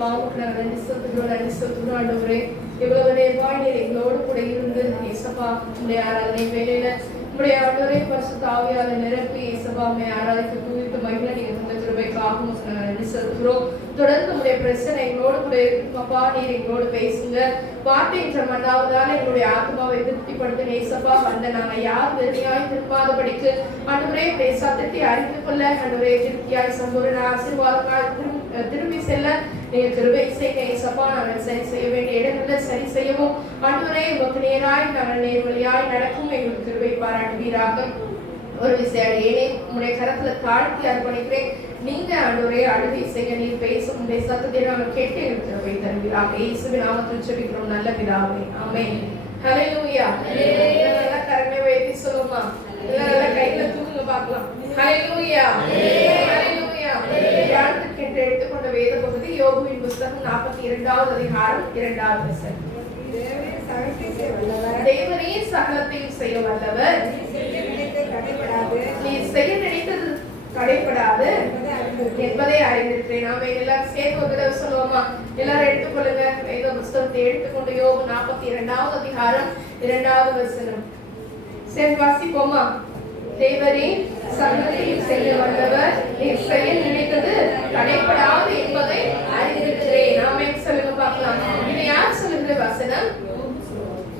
அப்பா உமக்கு நாங்கள் நன்றி செலுத்துகிறோம் ஆண்டவரே. இவ்வளவு நேரமாய் நீர் எங்களோடு கூட இருந்து ஏசப்பா உங்களுடைய ஆராதனை வேலையில உங்களுடைய ஆண்டவரே பரிசுத்த ஆவியால நிரப்பி ஏசப்பா உண்மை ஆராதித்து துதித்து மகிழ நீங்க தந்த கிருபைக்காக உமக்கு நாங்கள் நன்றி செலுத்துகிறோம். தொடர்ந்து உங்களுடைய பிரச்சனை எங்களோடு கூட இருக்குமாப்பா. நீர் எங்களோடு பேசுங்க. வார்த்தை என்ற மண்டாவதால எங்களுடைய ஆத்மாவை திருப்திப்படுத்த ஏசப்பா வந்த நாங்கள் யார் வெறுமையாய் திரும்பாதபடிக்கு ஆண்டவரே சத்தத்தை அறிந்து கொள்ள ஆண்டவரே திருப்தியாய் சம்பூர்ண ஆசீர்வாதமாய் திரும்பி செல்ல நீங்க கிருபை செய்ய ஏசப்பா. நாங்கள் சரி செய்ய வேண்டிய இடங்களில் சரி செய்யவும் ஆண்டவரே உமக்கு நேராய் நாங்கள் நேர்வழியாய் நடக்கும் எங்களுக்கு கிருபை பாராட்டுவீராக. ஒரு விசையடியே உங்களுடைய கரத்துல தாழ்த்தி அர்ப்பணிக்கிறேன். நீங்க ஆண்டவரே அழுகை செய்ய நீர் பேசும் உங்களுடைய சத்தத்தை நாங்கள் கேட்டு எங்களுக்கு கிருபை தருவீராக. இயேசுவின் நாமத்தில் ஜெபிக்கிறோம் நல்ல பிதாவே, ஆமென். ஹல்லேலூயா. நல்லா கரங்களை உயர்த்தி சொல்லுமா. நல்லா கையில தூக்குங்க பார்க்கலாம். ஹல்லேலூயா, ஹல்லேலூயா. தியானத்திற்கு என்று எடுத்துக்கொண்ட வேத பகுதி யோபுவின் புத்தகம் 42வது அதிகாரம் 2வது வசனம். தேவனே சகலத்தையும் செய்ய வல்லவர், நீ செய்ய நினைத்தது தடைப்படாது என்பதை அறிந்திருக்கிறேன். நாம எல்லாரும் சேர்த்து ஒரு தடவை சொல்லுவோமா? எல்லாரும் எடுத்துக்கொள்ளுங்க. வேத புத்தகத்தை எடுத்துக்கொண்டு யோபு 42வது அதிகாரம் 2வது வசனம் சேர்த்து வாசிப்போமா? தேவரே சகலத்தையும் செய்ய வல்லவர், நீ செய்ய நினைத்தது தடைப்படாது என்பதை அறிந்திருக்கிறேன். நாம சொல்லுங்க பார்க்கலாம். இதை யார் சொல்லுகிற வசனம்?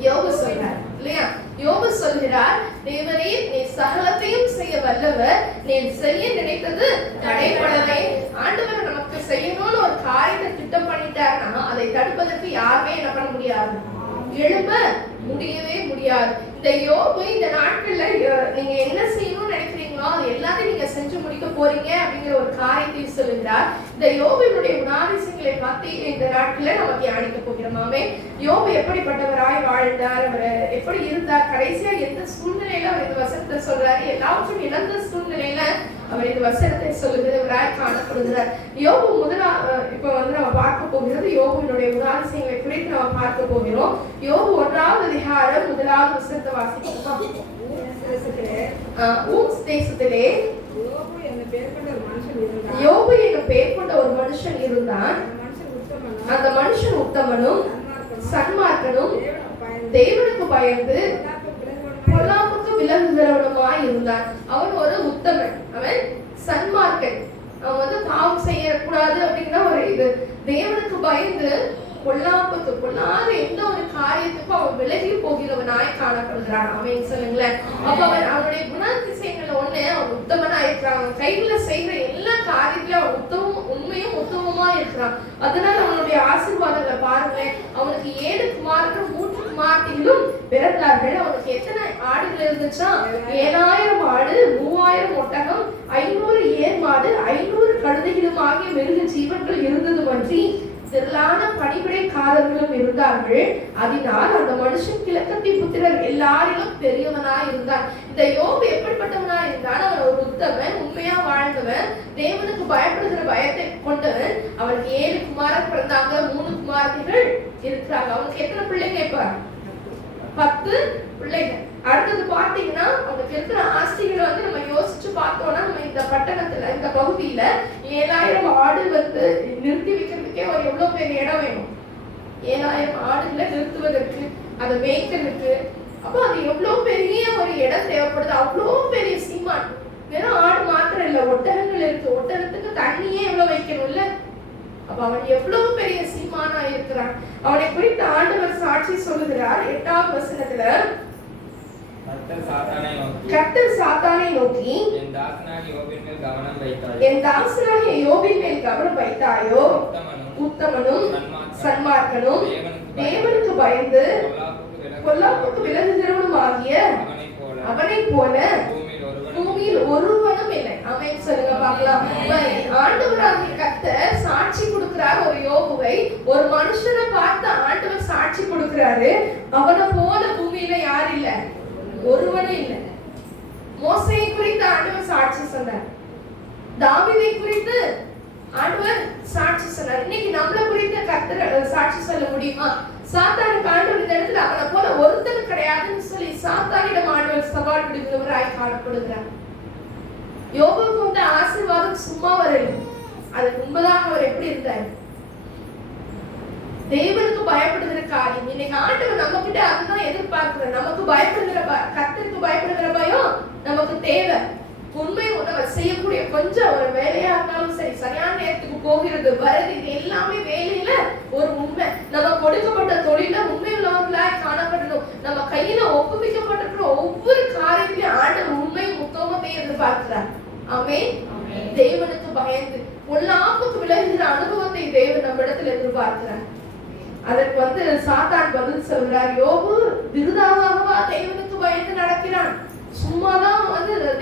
யோபு சொல்றார் இல்லையா? யோபு சொல்கிறார், தேவரே நீ சகலத்தையும் செய்ய வல்லவர், நீ செய்ய நினைத்தது தடைப்படவே. ஆண்டவர் நமக்கு செய்யணும்னு ஒரு காரியத்தை திட்டம் பண்ணிட்டாருன்னா அதை தடுப்பதற்கு யாருமே என்ன பண்ண முடியாது, எழுப்ப முடியவே முடியாது. இந்த யோபு இந்த நாட்கள்ல நீங்க என்ன செய்யணும்னு நினைக்கிறீங்களோ அது எல்லாத்தையும் நீங்க செஞ்சு முடிக்க போறீங்க அப்படிங்கிற ஒரு காரியத்தை சொல்லுகிறார். இந்த யோபுனுடைய குணாதிசயங்களை பத்தி இந்த நாட்கள்ல நம்ம தியானிக்க போகிறோமாமே. யோபு எப்படிப்பட்டவராய் வாழ்ந்தார், அவர் எப்படி இருந்தார், கடைசியா எந்த சூழ்நிலையில அவர் இந்த வசனத்தை சொல்றாரு, எல்லாவற்றும் இழந்த சூழ்நிலையில அவர் இந்த வசனத்தை சொல்லுகிறவராய் காணப்படுகிறார். யோபு இப்ப நம்ம பார்க்க போகிறது யோபுவினுடைய குணாதிசயங்களை குறித்து நம்ம பார்க்க போகிறோம். யோபு 1வது அதிகாரம் 1வது வசனத்தை வாசிப்போமா? ஊத்ஸ் தேசத்திலே யோபு என்ற பெயர் கொண்ட ஒரு மனுஷன் இருந்தான். அந்த மனுஷன் உத்தமனும் சன்மார்க்கனும் தேவனுக்கு பயந்து பொல்லாப்புக்கு விலகுகிறவனுமாய் இருந்தான். அவன் ஒரு உத்தமன், அவன் சன்மார்க்கன். அவன் பாவம் செய்யக்கூடாது அப்படிங்கிற ஒரு இது, தேவனுக்கு பயந்து பொல்லாப்புக்கு பொல்லாத எந்த ஒரு காரியத்துக்கும் அவன் விலகி போகிறவனாய் காணப்படுகிறான். அவன் சொல்லுங்களேன். அப்ப அவனுடைய குணாதிசயங்கள்ல ஒண்ணு, அவன் உத்தமனா இருக்கிறான். அவன் கையில செய்யற எல்லா காரியத்திலும் அவன் உண்மையும் உத்தமமா இருக்கிறான். அதனால அவனுடைய ஆசீர்வாதங்களை பாருங்களேன். அவனுக்கு 7 குமாரர்கள் 3 குமார்த்திகளும் பிறந்தார்கள். அவனுக்கு எத்தனை ஆடுகள் இருந்துச்சா? 7000 ஆடு, 3000 ஒட்டகம், 500 ஏர் மாடு, 500 கழுதைகளும் ஆகிய மிருக ஜீவன்கள் இருந்தது பற்றி திரளான பணிவிடைக்காரர்களும் இருந்தார்கள். அதனால் அந்த மனுஷன் கிழக்கத்தின் புத்திரர் எல்லாரிலும் பெரியவனாய் இருந்தான். இந்த யோபு எப்படிப்பட்டவனாய் இருந்தான்? அவன் ஒரு உத்தமன், உண்மையா வாழ்ந்தவன், தேவனுக்கு பயப்படுகிற பயத்தை கொண்டவன். அவனுக்கு 7 குமாரர் பிறந்தாங்க, 3 குமாரத்திகள் இருக்கிறாங்க. அவனுக்கு எத்தனை பிள்ளைங்க? இப்ப 10 பிள்ளைகள். அடுத்தது பாத்தீங்கன்னா அவனுக்கு இருக்கிற ஆஸ்திகளை நம்ம யோசிச்சு பார்த்தோம்னா, நம்ம இந்த பட்டணத்துல இந்த பகுதியில 7000 ஆடு நிறுத்தி வைக்கிறதுக்கே ஒரு எவ்வளவு பெரிய இடம் வேணும். 7000 ஆடுகளை நிறுத்துவதற்கு, அதை மேய்க்கிறதுக்கு, அப்போ அது எவ்வளவு பெரிய ஒரு இடம் தேவைப்படுது. அவ்வளோ பெரிய சீமான். வெறும் ஆடு மாத்திரம் இல்ல, ஒட்டகங்கள் இருக்கு. ஒட்டகத்துக்கு தண்ணியே எவ்வளவு வைக்கணும்ல. அப்ப அவன் எவ்வளவு பெரிய சீமானா இருக்கிறான். அவனை குறித்து ஆண்டவர் சாட்சி சொல்லுகிறார். 8வது வசனத்துல, கர்த்தர் சாத்தானை நோக்கி, என் தாசனாகிய யோபின் மேல் கவனம் வைத்தாயோ, உத்தமனும் சன்மார்க்கனும் தேவனுக்கு பயந்து பொல்லாப்புக்கு விலகுகிறவனும் ஆகிய அவனைப் போல பூமியில் ஒருவனும் இல்லை. ஆமென் சொல்லுங்க பார்க்கலாம். ஆண்டவராகிய கர்த்தர் சாட்சி கொடுக்கிறார் ஒரு யோபுவை. ஒரு மனுஷனை பார்த்து ஆண்டவர் சாட்சி கொடுக்கிறாரு. அவனை போல பூமியில யார் இல்ல, ஒருவனும் இல்லை. மோசேயை குறித்து ஆண்டவர் சாட்சி சொன்னார். தாவீதை குறித்து ஆண்டவர் சாட்சி சொன்னார். இன்னைக்கு நம்மளை குறித்து கர்த்தர் சாட்சி சொல்ல முடியுமா? சாத்தானுக்கு ஆண்டவர் இந்த இடத்துல அவனை போல ஒருத்தர் கிடையாதுன்னு சொல்லி சாத்தானிடம் ஆண்டவர் சவால் விடுகிறவராய் காணப்படுகிறார். யோபுவுக்கு வந்து ஆசீர்வாதம் சும்மா வரல. அது உண்மைதான். அவர் எப்படி இருந்தார்? தேவனுக்கு பயப்படுகிற காரியம். இன்னைக்கு ஆண்டவர் நம்ம கிட்ட அதுதான் எதிர்பார்க்கிறார். நமக்கு பயப்படுகிற கர்த்தருக்கு பயப்படுகிற பயம் நமக்கு தேவை. உண்மை நம்ம செய்யக்கூடிய கொஞ்சம் ஒரு வேலையா இருந்தாலும் சரி, சரியான நேரத்துக்கு போகிறது வருது, இது எல்லாமே வேலையில ஒரு உண்மை. நம்ம கொடுக்கப்பட்ட தொழில உண்மை உள்ளவர்களாய் காணப்படணும். நம்ம கையில ஒப்புவிக்கப்பட்டிருக்கிற ஒவ்வொரு காரியத்திலையும் ஆண்டவர் உண்மை உத்தமத்தை எதிர்பார்க்கிறார். ஆமென். தேவனுக்கு பயந்து பொல்லாப்புக்கு விலகுகிற அனுபவத்தை தேவன் நம்ம இடத்துல எதிர்பார்க்கிறார். அதற்கு சாத்தான் பதில் சொல்றார், யோபு விருதாவாகவா தேவனுக்கு பயந்து நடக்கிறான்? சும்மாதான்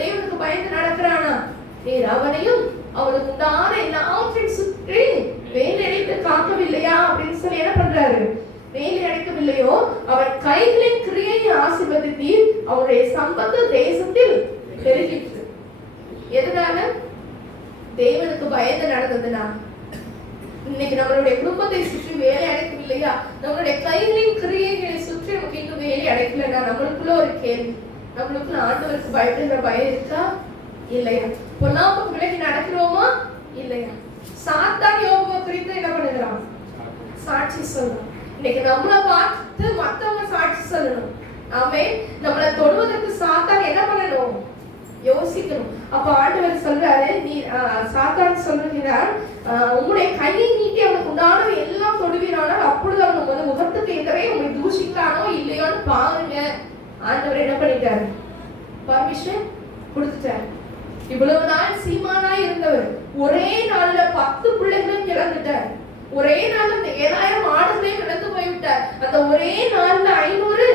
தேவனுக்கு பயந்து நடக்கிறானா? நீர் அவனையும் அவனுக்கு உண்டான எல்லாவற்றையும் சுற்றி வேலை அடைத்து காக்கவில்லையா அப்படின்னு சொல்லி என்ன பண்றாரு? வேலை அடைக்கவில்லையோ? அவன் கைகளின் கிரியையை ஆசீர்வதித்தீர், அவனுடைய சம்பத்து தேசத்தில் பெருகிற்று. எதனால? தேவனுக்கு பயந்து நடந்ததுனா. இன்னைக்கு நம்மளுடைய குடும்பத்தை சுற்றி வேலை அடைக்கவில்லையா? நம்மளுடைய கைகளின் கிரியைகளை சுற்றி நமக்கு இன்னும் வேலை அடைக்கலன்னா நம்மளுக்குள்ள ஒரு கேள்வி, நம்மளுக்குள்ள ஆண்டவருக்கு பயப்படுகிற பயம் இருக்கா இல்லையா? பொல்லாப்புக்கு விலகி நடக்கிறோமா இல்லையா? சாத்தான் யோபுவை குறித்து என்ன பண்ணுகிறான்? சாட்சி சொல்லணும். இன்னைக்கு நம்மளை பார்த்து மற்றவங்க சாட்சி சொல்லணும். ஆமென். நம்மளை தொடுவதற்கு சாத்தான் என்ன பண்ணணும்? யோசிக்கணும். அப்ப ஆண்டவர் சொல்றாரு, நீ சாத்தான் சொல்லுகிறார், உங்களுடைய கையை நீட்டி அவனுக்கு உண்டான எல்லாம் தொடுவீரானால் அப்பொழுது அவன் முகத்துக்கு எதிரே உங்களை தூஷிக்கானோ இல்லையோன்னு பாருங்க. ஆண்டவர் என்ன பண்ணிட்டாரு? பர்மிஷன் கொடுத்துட்டாரு. இவ்வளவு நாள் சீமானாய் இருந்தவர் ஒரே நாள்ல 10 பிள்ளைகளும் இழந்துட்டார். ஒரே நாள் அந்த 7000 ஆடுகளையும் இழந்து போய்விட்டார். அந்த ஒரே நாள்ல 500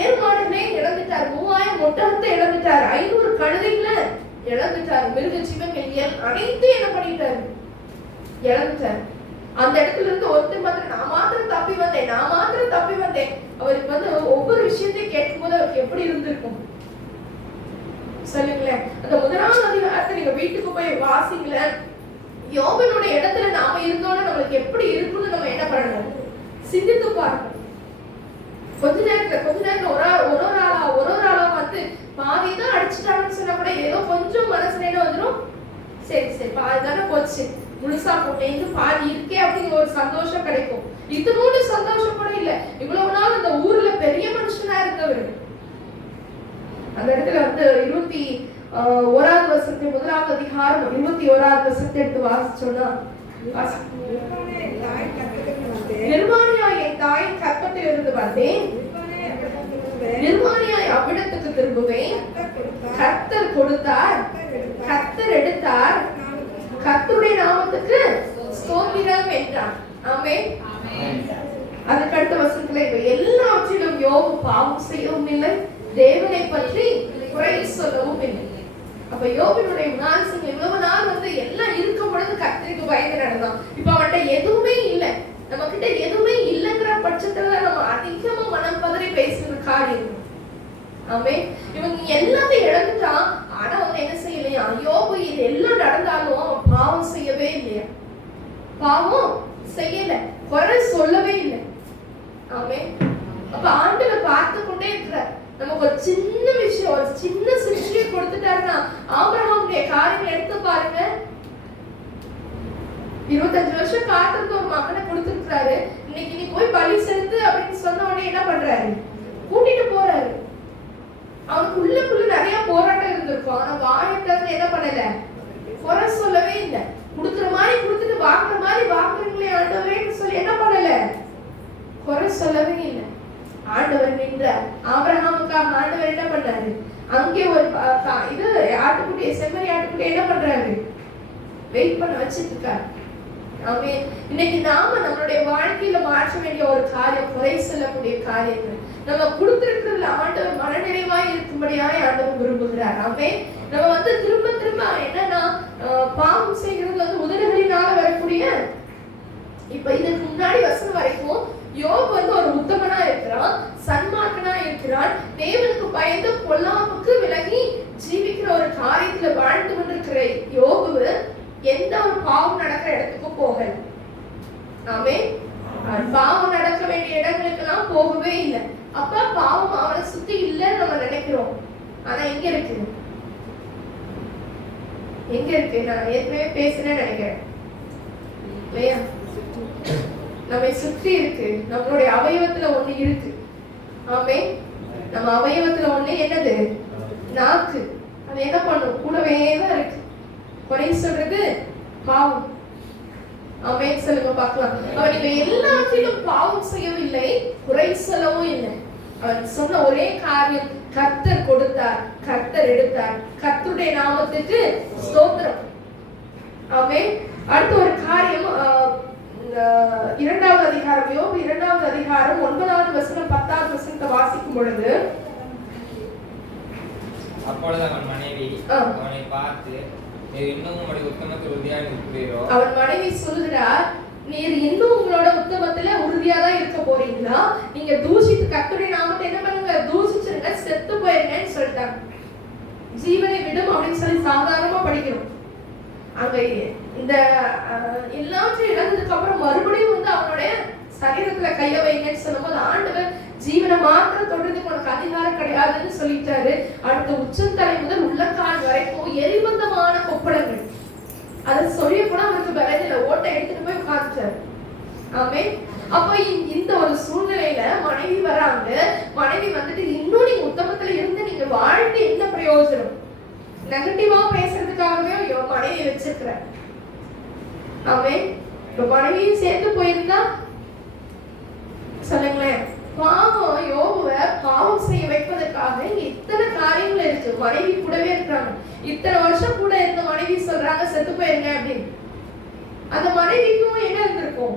ஏர் மாடுகளையும் இழந்துட்டார். 3000 ஒட்டகத்தை இழந்துட்டார். 500 கழுதைகளை இழந்துட்டார். மிருக ஜீவங்கள் அனைத்தையும் என்ன பண்ணிட்டாரு? இழந்துட்டார். அந்த இடத்துல இருந்து ஒருத்தர் மாத்திரம் நான் மாத்திரம் தப்பி வந்தேன். அவருக்கு ஒவ்வொரு விஷயத்தையும் கேட்கும் போது அவருக்கு எப்படி இருந்திருக்கும் சொல்லுங்களேன். அந்த 1ஆம் அதிகாரத்தை நீங்க வீட்டுக்கு போய் வாசிங்களேன். யோபனுடைய இடத்துல நாம இருந்தோம்னா நம்மளுக்கு எப்படி இருக்குன்னு நம்ம என்ன பண்ணணும்? சிந்தித்து பார்க்கணும். கொஞ்ச நேரத்துல ஒரு ஆளா பாதிதான் அடிச்சுட்டாங்கன்னு சொன்னா கூட ஏதோ கொஞ்சம் மனசுல என்ன வந்துடும், சரி பாதிதானே போச்சு, முழுசா போட்டேன் பாதி இருக்கே அப்படிங்கிற ஒரு சந்தோஷம் கிடைக்கும். இதனோட சந்தோஷம் கூட இல்ல. இவ்வளவு நாள் அந்த ஊர்ல பெரிய மனுஷனா இருந்தவர் அந்த இடத்துல 21வது வசனத்தை 1ஆம் அதிகாரம் 21வது வசனத்தை எடுத்து வாசிச்சோம்னா, நிர்வாணியாய் என் தாயின் கற்பத்தில் இருந்து வந்தேன், நிர்வாணியாய் அவ்விடத்துக்கு திரும்புவேன். கர்த்தர் கொடுத்தார், கர்த்தர் எடுத்தார், கர்த்தருடைய நாமத்துக்கு ஸ்தோத்திரம் என்றார். ஆமென். அதுக்கு அடுத்த வசனத்துல எல்லாவற்றிலும் யோபு பாவம் செய்யவும் இல்லை, தேவனை பற்றி குறை சொல்லவும் இல்லை. அப்ப யோபினுடைய குணாதிசயங்கள் இவ்வளவு நாள் எல்லாம் இருக்கும் பொழுது கர்த்தருக்கு பயந்து நடந்தான். இப்ப அவன்கிட்ட எதுவுமே இல்லை, நம்ம கிட்ட எதுவுமே இல்லைங்கிற பட்சத்துல நம்ம அதிகமா மனம் பதறி பேசுற காரியம். ஆமென். இவங்க எல்லாத்தையும் இழந்துட்டான். ஆனா என்ன செய்யலையா? யோபு இது எல்லாம் நடந்தாலும் பாவம் செய்யவே இல்லையா? பாவம் செய்யல, குறை சொல்லவே இல்லை. ஆமென். அப்ப ஆண்டவர் பார்த்து கொண்டே இருக்கிறார். நமக்கு ஒரு சின்ன விஷயம், ஒரு சின்ன சிருஷ்டியை கொடுத்துட்டாருன்னா ஆபிரகாமுடைய காரியங்களை எடுத்து பாருங்க. 25 வருஷம் காத்திருந்து ஒரு மகனை கொடுத்துருக்காரு. இன்னைக்கு நீ போய் பலி செலுத்து அப்படின்னு சொன்ன உடனே என்ன பண்றாரு? கூட்டிட்டு போறாரு. அவனுக்கு உள்ளுக்குள்ள நிறைய போராட்டம் இருந்திருக்கும். ஆனா வாயிட்டது என்ன பண்ணல? குறை சொல்லவே இல்லை. கொடுக்குற மாதிரி கொடுத்துட்டு வாங்குற மாதிரி வாங்குறீங்களே ஆண்டவரேன்னு சொல்லி என்ன பண்ணல? குறை சொல்லவே இல்லை. ஆண்டவர் நின்றார். ஆபிரகாமுக்காக ஆண்டவர் என்ன பண்றாரு? அங்கே ஒரு இது ஆட்டுக்குட்டி, செம்மறி ஆட்டுக்குட்டி என்ன பண்றாரு? வெயிட் பண்ண வச்சிட்டு இருக்காரு. ஆமென். இன்னைக்கு நாம நம்மளுடைய வாழ்க்கையில மாற்ற வேண்டிய ஒரு காரியம், குறை சொல்லக்கூடிய காரியங்கள். நம்ம கொடுத்திருக்கிறதுல ஆண்டவர் மனநிறைவாய் இருக்கும்படியாய் ஆண்டவர் விரும்புகிறார். ஆமென். நம்ம திரும்ப திரும்ப என்னன்னா பாவம் செய்கிறது உதடுகளினால வரக்கூடிய, இப்ப இதுக்கு முன்னாடி வசனம் வரைக்கும் யோபு ஒரு உத்தமனா இருக்கிறான், சன்மார்க்கனா இருக்கிறான், தேவனுக்கு பயந்து பொல்லாப்புக்கு விலகி ஜீவிக்கிற ஒரு காரியத்துல வாழ்ந்து கொண்டிருக்கிற யோபு எந்த ஒரு பாவம் நடக்கிற இடத்துக்கு போகல. ஆமென். பாவம் நடக்க வேண்டிய இடங்களுக்கெல்லாம் போகவே இல்லை. அப்ப பாவம் அவனை சுத்தி இல்லைன்னு நம்ம நினைக்கிறோம். ஆனா எங்க இருக்கு? நான் ஏற்கனவே பேசுறேன்னு நினைக்கிறேன் இல்லையா? நம்மை சுற்றி இருக்கு. நம்மளுடைய அவயவத்துல ஒண்ணு இருக்கு. ஆமே. நம்ம அவயவத்துல ஒண்ணு என்னது? நாக்கு. அது என்ன பண்ணும்? கூடவே தான் இருக்கு. குறை சொல்றது பாவம். ஆமே, சொல்லுங்க பார்க்கலாம். அவன் இவை எல்லாத்திலும் பாவம் செய்யவில்லை, குறை சொல்லவும் இல்லை. அவன் சொன்ன ஒரே காரியம், கர்த்தர் கொடுத்தார், கர்த்தர் எடுத்தார், கர்த்தருடைய நாமத்துக்கு ஸ்தோத்திரம். ஆமே. அடுத்த ஒரு காரியம், 2வது அதிகாரம், யோபு 2வது அதிகாரம் 9வது வசனம் 10வது வசனத்தை வாசிக்கும் பொழுது, அப்பொழுது அவன் மனைவி அவனை பார்த்து, நீர் இன்னும் உம்முடைய உத்தமத்தில் உறுதியாக இருக்கிறீரோ? அவன் மனைவி சொல்கிறார், நீர் இன்னும் உங்களோட உத்தமத்துல உறுதியா தான் இருக்க போறீங்களா? நீங்க தூஷித்து கர்த்தருடைய நாமத்தை என்ன பண்ணுங்க? தூஷிச்சிருங்க, செத்து போயிருங்கன்னு சொல்லிட்டாங்க. ஜீவனை விடும் அப்படின்னு சொல்லி சாதாரணமா படிக்கிறோம். அங்க இந்த எல்லாத்தையும் இழந்ததுக்கு அப்புறம் மறுபடியும் வந்து அவனுடைய சரீரத்துல கைய வைங்கன்னு சொல்லும்போது, ஆண்டவர் ஜீவனை மாத்திரம் தொடர்றதுக்கு உனக்கு அதிகாரம் கிடையாதுன்னு சொல்லிட்டாரு. அடுத்த உச்சந்தலை முதல் உள்ளக்கால் வரைக்கும் எரிபந்தமான கொப்பளங்கள். அதை சொல்லி கூட அவருக்கு விளைஞ்சல ஓட்டை எடுத்துட்டு போய் உட்கார்ந்துட்டாரு. ஆமே. அப்ப இந்த ஒரு சூழ்நிலையில மனைவி வராங்க. மனைவி வந்துட்டு, இன்னும் நீங்க உத்தமத்துல இருந்து நீங்க வாழ்ந்து என்ன பிரயோஜனம்? நெகட்டிவா பேசுறதுக்காகவே மனைவி வச்சிருக்கிற. ஆமே. இப்ப மனைவியும் சேர்த்து போயிருந்தா சொல்லுங்களேன். பாவம் யோபுவை பாவம் செய்ய வைப்பதற்காக இத்தனை காரியங்கள் இருக்கு. மனைவி கூடவே இருக்காங்க. இத்தனை வருஷம் கூட இருந்த மனைவி சொல்றாங்க செத்து போயிருங்க அப்படின்னு. அந்த மனைவிக்கும் என்ன இருந்திருக்கும்?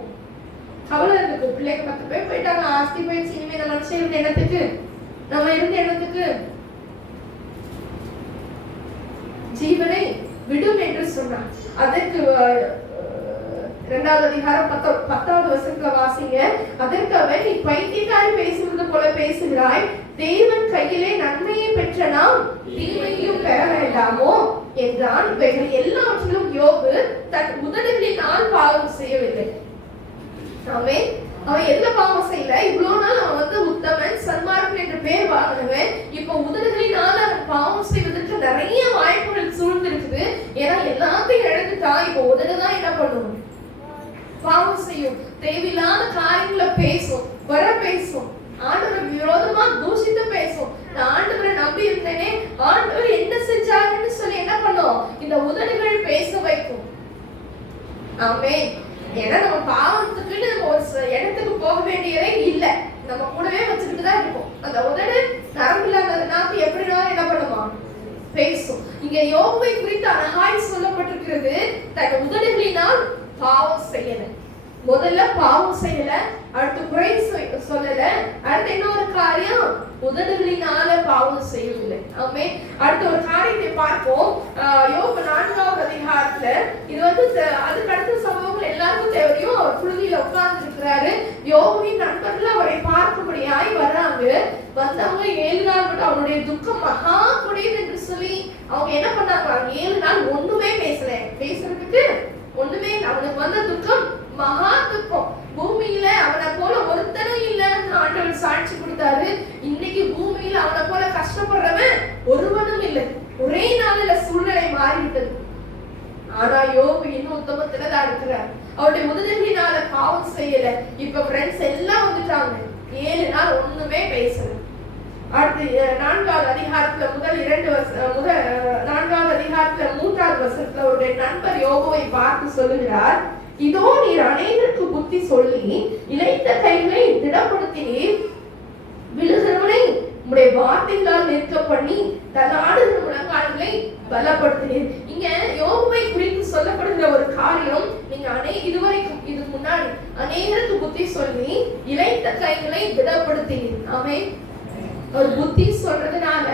கவலை இருந்திருக்கும். பிள்ளைங்க 10 பேர் போயிட்டாங்க, ஆஸ்தி போயிடுச்சு, இனிமே நம்ம மனுஷன் இருந்த எண்ணத்துக்கு, நம்ம இருந்த எண்ணத்துக்கு ஜீவனை விடும் என்று சொன்னார். அதற்கு 2வது அதிகாரம் 10வது வசனத்துல வாசிங்க. அதற்கு அவன், நீ பைத்தியக்காரி பேசுவது போல பேசுகிறாய். தேவன் கையிலே நன்மையை பெற்ற நாம் தீமையும் பெற வேண்டாமோ என்றான். இவைகள் எல்லாவற்றிலும் யோபு தன் உதடுகளினால் பாவம் செய்யவில்லை. ஆமே. அவன் எந்த பாவம் செய்யல. இவ்வளவு நாள் அவன் வந்து உத்தமன், சன்மார்க்கன் என்ற பேர் வாங்கினவன். இப்ப உதடுகளினால அவன் பாவம் செய்வதற்கு நிறைய வாய்ப்புகள் சூழ்ந்து இருக்குது. ஏன்னா எல்லாத்தையும் இழந்துட்டான். இப்ப உதடுதான் என்ன பண்ணும்? பாவம் செய்யும். தேவையில்லாத காரியங்களை பேசும், வர பேசும், ஆண்டவர் விரோதமா தூஷித்து பேசும். நான் ஆண்டவரை நம்பி இருந்தேனே, ஆண்டவர் என்ன செஞ்சாருன்னு சொல்லி என்ன பண்ணும்? இந்த உதடுகள் பேச வைக்கும். ஆமே. ஏன்னா நம்ம பாவத்துக்குன்னு நம்ம ஒரு இடத்துக்கு போக வேண்டியதே இல்லை. நம்ம கூடவே வச்சுக்கிட்டு தான் இருப்போம். அந்த உதடு நரம்பு இல்லாத நாக்கு எப்படினா என்ன பண்ணுமா? பேசும். இங்க யோபுவை குறித்து அழகாய் சொல்லப்பட்டிருக்கிறது. தன் உதடுகளினால் பாவம் செய்யல. முதல்ல பாவம் செய்யல, அடுத்து குறை சொல்லல, அடுத்து என்ன ஒரு காரியம்? உதடுகளினால பாவம் செய்யவில்லை. ஆமே. அடுத்த ஒரு காரியத்தை பார்ப்போம். யோபு 4வது அதிகாரத்துல இது வந்து அதுக்கு அடுத்த சம்பவங்கள் எல்லாருக்கும் தெரியும். அவர் புழுதியில உட்கார்ந்து இருக்கிறாரு. யோபுவின் நண்பர்கள் அவரை பார்க்கும்படியாய் வர்றாங்க. வந்தவங்க 7 நாள் மட்டும் அவனுடைய துக்கம் மகா கொடியது என்று சொல்லி அவங்க என்ன பண்ணாங்க? 7 நாள் ஒண்ணுமே பேசல. பேசுறதுக்கு ஒண்ணுமே இல்லை. அவனுக்கு வந்த துக்கம் மகா துக்கம். பூமியில அவனை போல ஒருத்தனும் இல்லைன்னு ஆண்டவர் சாட்சி கொடுத்தாரு. இன்னைக்கு பூமியில அவனை போல கஷ்டப்படுறவன் ஒருவனும் இல்லை. ஒரே நாளில சூழ்நிலை மாறிவிட்டது. ஆனா யோபு இன்னும் உத்தமத்துல தான் இருக்கிறார். அவருடைய உதவியினால பாவம் செய்யல. இப்ப ஃப்ரெண்ட்ஸ் எல்லாம் வந்துட்டாங்க. 7 நாள் ஒண்ணுமே பேசல. அடுத்து 4வது அதிகாரத்துல 4வது அதிகாரத்துல 3வது வசனத்துல அவருடைய நண்பர் யோபுவை பார்த்து சொல்லுகிறார், இதோ நீர் அநேகருக்கு புத்தி சொல்லி இளைத்த கைகளை திடப்படுத்தினீர், விழுகிறவனை உம்முடைய வார்த்தைகளால் நிற்க பண்ணி தள்ளாடுகிற முழங்கால்களை பலப்படுத்தினீர். இங்க யோபுவை குறித்து சொல்லப்படுகிற ஒரு காரியம், நீங்க இதுவரைக்கும் இதுக்கு முன்னாடி அநேகருக்கு புத்தி சொல்லி இளைத்த கைகளை திடப்படுத்தினீர். ஆமே. ஒரு புத்தி சொல்றதுனால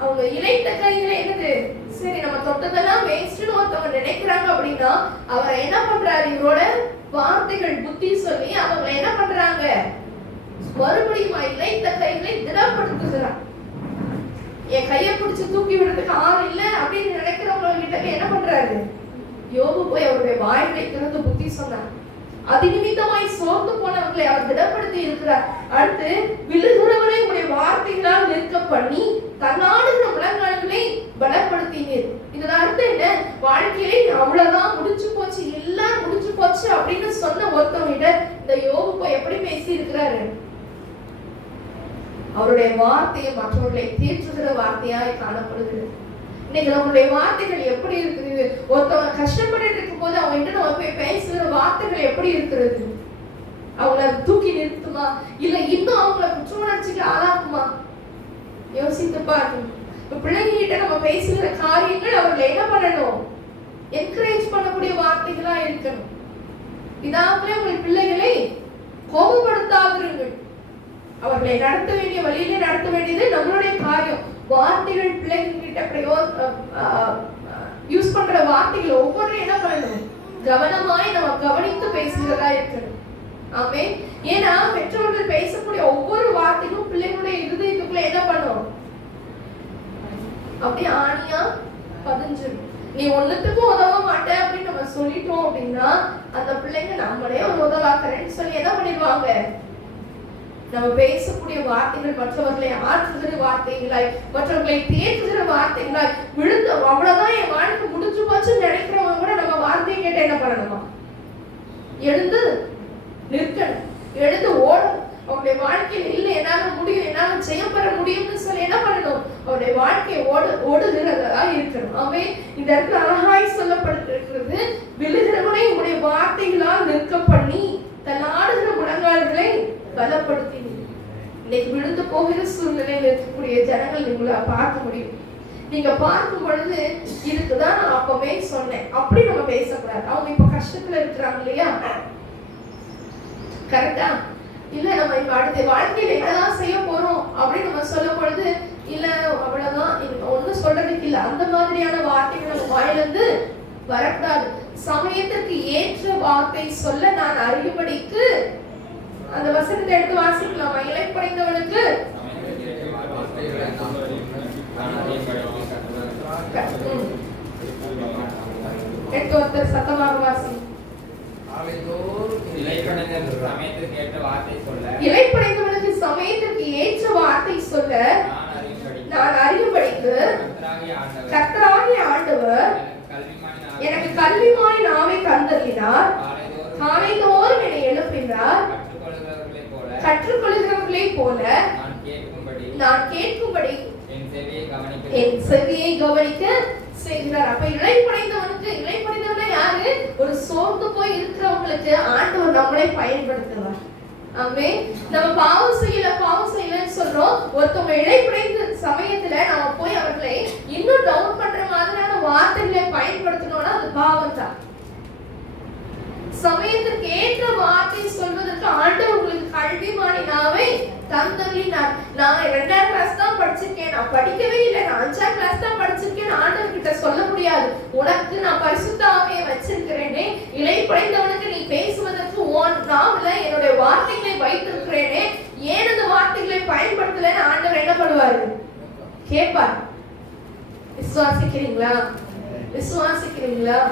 அவங்க இளைத்த கைகளை என்னது, சரி நம்ம தொட்டதெல்லாம் வேஸ்ட்னு ஒருத்தவங்க நினைக்கிறாங்க அப்படின்னா அவரை என்ன பண்றாரு? இவரோட வார்த்தைகள் புத்தி சொல்லி அவங்க என்ன பண்றாங்க? மறுபடியும் இளைத்த கைகளை திடப்படுத்துகிறார். என் கையை பிடிச்சு தூக்கி விடுறதுக்கு ஆள் இல்லை அப்படின்னு நினைக்கிறவங்க கிட்ட என்ன பண்றாரு? யோபு போய் அவருடைய வாய்களை திறந்து புத்தி சொன்னார். அதிநிமித்தமாய் சோர்ந்து போனவர்களை அவர் திடப்படுத்தி இருக்கிறார். அடுத்து விழுகிறவரை உடைய வார்த்தைகளால் நிற்க பண்ணி தன்னாடுகிற முழங்கால்களை பலப்படுத்தினீர். இதோட அர்த்தம் என்ன? வாழ்க்கையிலே அவ்வளவுதான், முடிச்சு போச்சு, எல்லாம் முடிச்சு போச்சு அப்படின்னு சொன்ன ஒருத்தவங்க இந்த இந்த யோபு போய் எப்படி பேசி இருக்கிறாரு? அவருடைய வார்த்தையை மற்றவர்களை தேற்றுகிற வார்த்தையாய் காணப்படுகிறது. இன்னைக்கு நம்மளுடைய வார்த்தைகள் எப்படி இருக்குது? ஒருத்தவங்க கஷ்டப்பட்டு இருக்கும் போது அவங்க நம்ம போய் பேசுகிற வார்த்தைகள் எப்படி இருக்கிறது? அவங்கள தூக்கி நிறுத்துமா, இல்ல இன்னும் அவங்கள குற்ற உணர்ச்சிக்கு ஆளாக்குமா? யோசித்து பாருங்க. பிள்ளைங்கிட்ட நம்ம பேசுகிற காரியங்கள் அவர்களை என்ன பண்ணணும்? என்கரேஜ் பண்ணக்கூடிய வார்த்தைகளா இருக்கணும். பிதாக்களே உங்கள் பிள்ளைகளை கோபப்படுத்தாதிருங்கள். அவர்களை நடத்த வேண்டிய வழியிலே நடத்த வேண்டியது நம்மளுடைய காரியம். வார்த்தைகள் பிள்ளைங்கிட்ட யூஸ் பண்ற வார்த்தைகள் ஒவ்வொன்றையும் என்ன பண்ணணும்? கவனமாய் நம்ம கவனித்து பேசுகிறதா இருக்கணும். ஆமே. ஏன்னா பெற்றோர்கள் பேசக்கூடிய ஒவ்வொரு வார்த்தையும் பிள்ளைகளுடைய இருதயத்துக்குள்ள என்ன பண்ணும்? அப்படியே ஆணியா பதிஞ்சிடும். நீ ஒண்ணுத்துக்கும் உதவ மாட்டேன் அப்படின்னு நம்ம சொல்லிட்டோம் அப்படின்னா அந்த பிள்ளைங்க நம்மளே ஒரு உதவாக்குறேன்னு சொல்லி என்ன பண்ணிடுவாங்க? நம்ம பேசக்கூடிய வார்த்தைகள் மற்றவர்களை ஆற்றுகிற வார்த்தைகளாய், மற்றவர்களை தேற்றுகிற வார்த்தைகளாய் விழுந்து அவ்வளவுதான் என் வாழ்க்கை முடிஞ்சு போச்சுன்னு நினைக்கிறவங்க கூட நம்ம வார்த்தையை கேட்டு என்ன பண்ணணுமா? எழுந்து நிற்கணும், எழுந்து ஓடணும். அவருடைய வாழ்க்கையில் இல்லை என்னால முடியும், என்னால ஜெயம் பெற முடியும்னு சொல்லி என்ன பண்ணணும்? அவருடைய வாழ்க்கையை ஓடுகிறதா இருக்கணும். அவை இந்த இடத்துல அழகாய் சொல்லப்பட்டிருக்கிறது. விழுகிறவனை உங்களுடைய வார்த்தைகளால் நிற்க பண்ணி தள்ளாடுகிற முழங்கால்களை பலப்படுத்தி. இன்னைக்கு விழுந்து போகிற சூழ்நிலையில் இருக்கக்கூடிய ஜனங்கள் நீங்கள பார்க்க முடியும். நீங்க பார்க்கும் பொழுது இதுக்குதான் நான் அப்பவே சொன்னேன், அப்படி நம்ம பேசக்கூடாது. அவங்க இப்ப கஷ்டத்துல இருக்கிறாங்க இல்லையா? கரெக்டா? இல்ல நம்ம இப்ப அடுத்த வாழ்க்கையில என்னதான் செய்ய போறோம் அப்படின்னு நம்ம சொல்லும் பொழுது இல்ல அவ்வளவுதான் ஒண்ணும் சொல்றதுக்கு இல்ல, அந்த மாதிரியான வார்த்தைகள் நம்ம வாயிலிருந்து வரக்கூடாது. சமயத்திற்கு ஏற்ற வார்த்தை சொல்ல நான் அறியும்படிக்கு. அந்த வசனத்தை எடுத்து வாசிக்கலாமா? இளைப்படைந்தவனுக்கு எடுத்து ஒருத்தர் சத்தமாக வாசி. இளைப்படைந்தவனுக்கு சமயத்திற்கு ஏற்ற வார்த்தை சொல்ல நான் அறியும்படிக்கு கர்த்தராகிய ஆண்டவர் எனக்கு கல்விமானி நாவை தந்தருளினார். காலைதோறும் என்னை எழுப்பினார். கற்றுக்கொள்கிறவர்களை போல நான் கேட்கும்படி என் செவியை கவனிக்க செய்கிறார். அப்ப இளைப்படைந்தவனை யாரு? ஒரு சோர்ந்து போய் இருக்கிறவங்களுக்கு ஆண்டவர் நம்மளை பயன்படுத்துவார். ஆமே. நம்ம பாவம் செய்யலன்னு சொல்றோம். ஒருத்தவங்க இளைப்படைந்த சமயத்துல நம்ம போய் அவர்களை இன்னும் டவுன் பண்ற மாதிரியான வார்த்தைகளை பயன்படுத்தணும்னா அது பாவம் தான். சமயத்திற்கு ஏற்ற வார்த்தை சொல்வதற்கு ஆண்டவர் உங்களுக்கு கல்விமானி நாவை தந்தருளினார். நான் 2ஆம் கிளாஸ் தான் படிச்சிருக்கேன், நான் படிக்கவே இல்லை, நான் 5ஆம் கிளாஸ் தான் படிச்சிருக்கேன் ஆண்டவர் கிட்ட சொல்ல முடியாது. உனக்கு நான் பரிசுத்த ஆவியை வச்சிருக்கிறேனே, இளைப்படைந்தவனுக்கு நீ பேசுவதற்கு உன் நாவுல என்னுடைய வார்த்தைகளை வைத்திருக்கிறேனே, ஏன் அந்த வார்த்தைகளை பயன்படுத்தலைன்னு ஆண்டவர் என்ன பண்ணுவாரு? கேட்பார். விசுவாசிக்கிறீங்களா? விசுவாசிக்கிறீங்களா?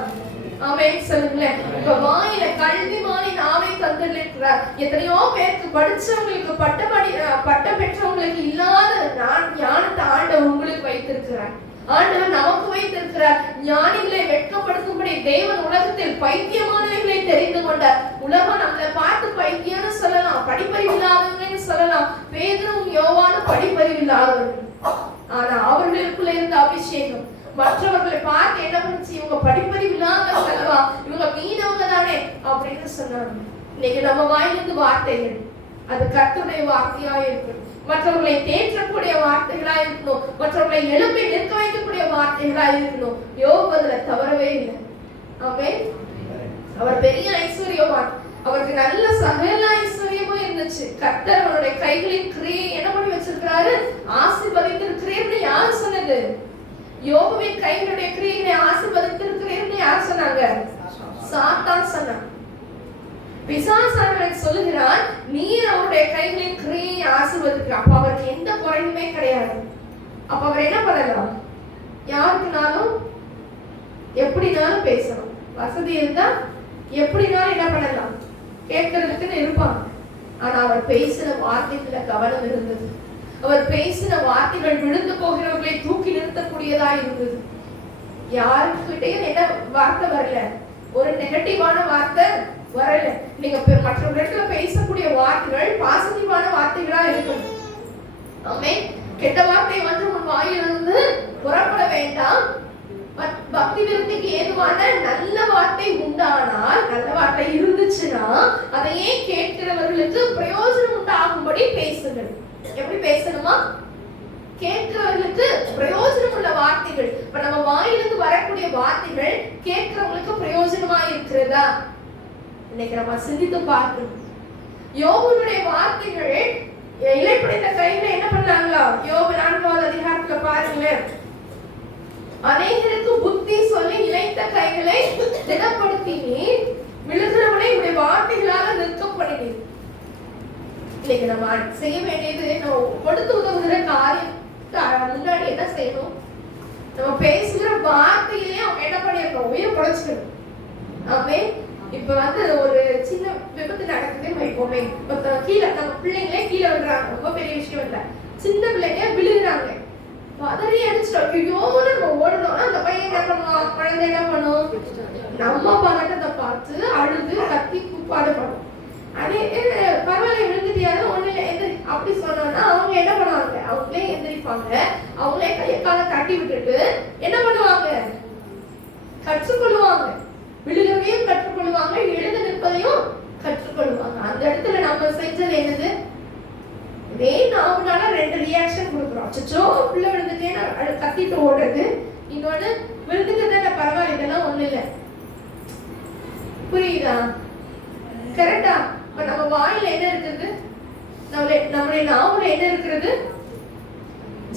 ஆமென் சொல்லுங்களேன். உங்க வாயில கல்விமானி நாவை தந்திருக்கிறார். எத்தனையோ பேருக்கு படிச்சவங்களுக்கு பட்டம் பெற்றவங்களுக்கு இல்லாத ஞானத்தை ஆண்டவர் உங்களுக்கு வைத்திருக்கிறார். ஆண்டவர் நமக்கு வைத்திருக்கிறார். ஞானிகளை வெட்கப்படுத்தும்படி தேவன் உலகத்தில் பைத்தியமானவர்களை தெரிந்து கொண்டார். உலகம் நம்மளை பார்த்து பைத்தியம்னு சொல்லலாம், படிப்பறிவு இல்லாதவங்கன்னு சொல்லலாம். பேதுரும் யோவானும் படிப்பறிவு இல்லாதவர்கள். ஆனா அவர்களுக்குள்ள இருந்த அபிஷேகம் மற்றவர்களை பார்த்து என்ன பண்ணுச்சு? இவங்க படிப்பறிவு இல்லாதவங்க, இவங்க மீனவங்க தானே அப்படின்னு சொன்னாங்க. இன்னைக்கு நம்ம வாயிலிருந்து வார்த்தைகள் அது கர்த்தருடைய வார்த்தையா இருக்கணும். மற்றவர்களை தேற்றக்கூடிய வார்த்தைகளா இருக்கணும். மற்றவர்களை எழுப்பி நிற்க வைக்கக்கூடிய வார்த்தைகளா இருக்கணும். யோபு அதுல தவறவே இல்லை. ஆமென். அவர் பெரிய ஐஸ்வர்யவான். அவருக்கு நல்ல சகல ஐஸ்வர்யமும் இருந்துச்சு. கர்த்தர் அவருடைய கைகளின் கிரியை என்ன பண்ணி வச்சிருக்கிறாரு? ஆசீர்வதித்திருக்கிறேன்னு யார் சொன்னது? யோபுவின் கைகளுடைய கிரியைகளை ஆசீர்வதித்திருக்கிறேன்னு யார் சொன்னாங்க? சாத்தான் சொன்னான். பிசாசானவன் சொல்லுகிறான், நீர் அவருடைய கைகளின் கிரியை ஆசீர்வதிக்கிறார். அப்ப அவருக்கு எந்த குறையுமே கிடையாது. அப்ப அவர் என்ன பண்ணலாம்? யாருக்குனாலும் எப்படினாலும் பேசணும். வசதி இருந்தா எப்படினாலும் என்ன பண்ணலாம்? கேட்கறதுக்குன்னு இருப்பாங்க. ஆனா அவர் பேசுற வார்த்தைக்குள்ள கவனம் இருந்தது. அவர் பேசின வார்த்தைகள் விழுந்து போகிறவர்களை தூக்கி நிறுத்தக்கூடியதா இருந்தது. யாருக்கிட்டையும் என்ன வார்த்தை வரல, ஒரு நெகட்டிவான வார்த்தை வரல. நீங்க மற்றவர்களிடத்துல பேசக்கூடிய வார்த்தைகள் பாசிட்டிவான வார்த்தைகளா இருக்கும். ஆமென். கெட்ட வார்த்தை வந்து உன் வாயிலிருந்து புறப்பட வேண்டாம். பக்தி விருத்திக்கு ஏதுவான நல்ல வார்த்தை உண்டானால், நல்ல வார்த்தை இருந்துச்சுன்னா அதையே கேட்கிறவர்களுக்கு பிரயோஜனம் உண்டாகும்படி பேசுங்கள். எப்படி பேசணுமா? கேட்கிறவர்களுக்கு பிரயோஜனம் உள்ள வார்த்தைகள். இப்ப நம்ம வாயிலிருந்து வரக்கூடிய வார்த்தைகள் கேட்கிறவங்களுக்கு பிரயோஜனமா இருக்கிறதா? இன்னைக்கு நம்ம சிந்தித்து பார்க்கணும். யோபுடைய வார்த்தைகள் இலைப்படைத்த கைகளை என்ன பண்ணாங்களா? யோபு 4வது அதிகாரத்துல பாருங்களேன். அநேகருக்கு புத்தி சொல்லி இழைத்த கைகளை திடப்படுத்தினீர், விழுகிறவனை உடைய வார்த்தைகளால நிற்க பண்ணினீர். இன்னைக்கு நம்ம செய்ய வேண்டியது, நம்ம கொடுத்து உதவுகிற காரியம் முன்னாடி என்ன செய்யணும்? நம்ம பேசுகிற வார்த்தையிலேயே அவங்க என்ன பண்ணிருக்கோம்? உயிரை குறைச்சிக்கணும். ஆமே. இப்ப வந்து ஒரு சின்ன விபத்து நடக்குதுன்னு வைப்போமே, கீழே நம்ம பிள்ளைங்களே கீழே விழுறாங்க, ரொம்ப பெரிய விஷயம் இல்லை, சின்ன பிள்ளைங்க விழுகிறாங்க, பதறி அடிச்சிட்டோம், ஐயோன்னு நம்ம ஓடணும்னா அந்த பையன் என்ன பண்ணுவான்? குழந்தை என்ன பண்ணும்? நம்ம பதட்டத்தை பார்த்து அழுது கத்தி கூப்பாடு பண்ணும். அதே பரவாயில்ல விழுந்துட்டியாரு ஒண்ணு எந்திரி அப்படி சொன்னோம்னா அவங்க என்ன பண்ணுவாங்க? அவங்களே எந்திரிப்பாங்க, அவங்களே கையக்கால தட்டி விட்டுட்டு என்ன பண்ணுவாங்க? கற்றுக்கொள்ளுவாங்க. விழுகவையும் கற்றுக்கொள்வாங்க, எழுத நிற்பதையும் கற்றுக்கொள்வாங்க. அந்த இடத்துல நம்ம செஞ்சது என்னது? இதே நாமனால 2 ரியாக்ஷன் கொடுக்குறோம். அச்சோ பிள்ளை விழுந்துட்டேன்னு கத்திட்டு ஓடுறது, இன்னொன்னு விழுந்துட்டு பரவாயில்ல இதெல்லாம் ஒண்ணு இல்லை. புரியுதா? கரெக்டா? இப்ப நம்ம வாயில என்ன இருக்குது? நம்முடைய நாவுல என்ன இருக்கிறது?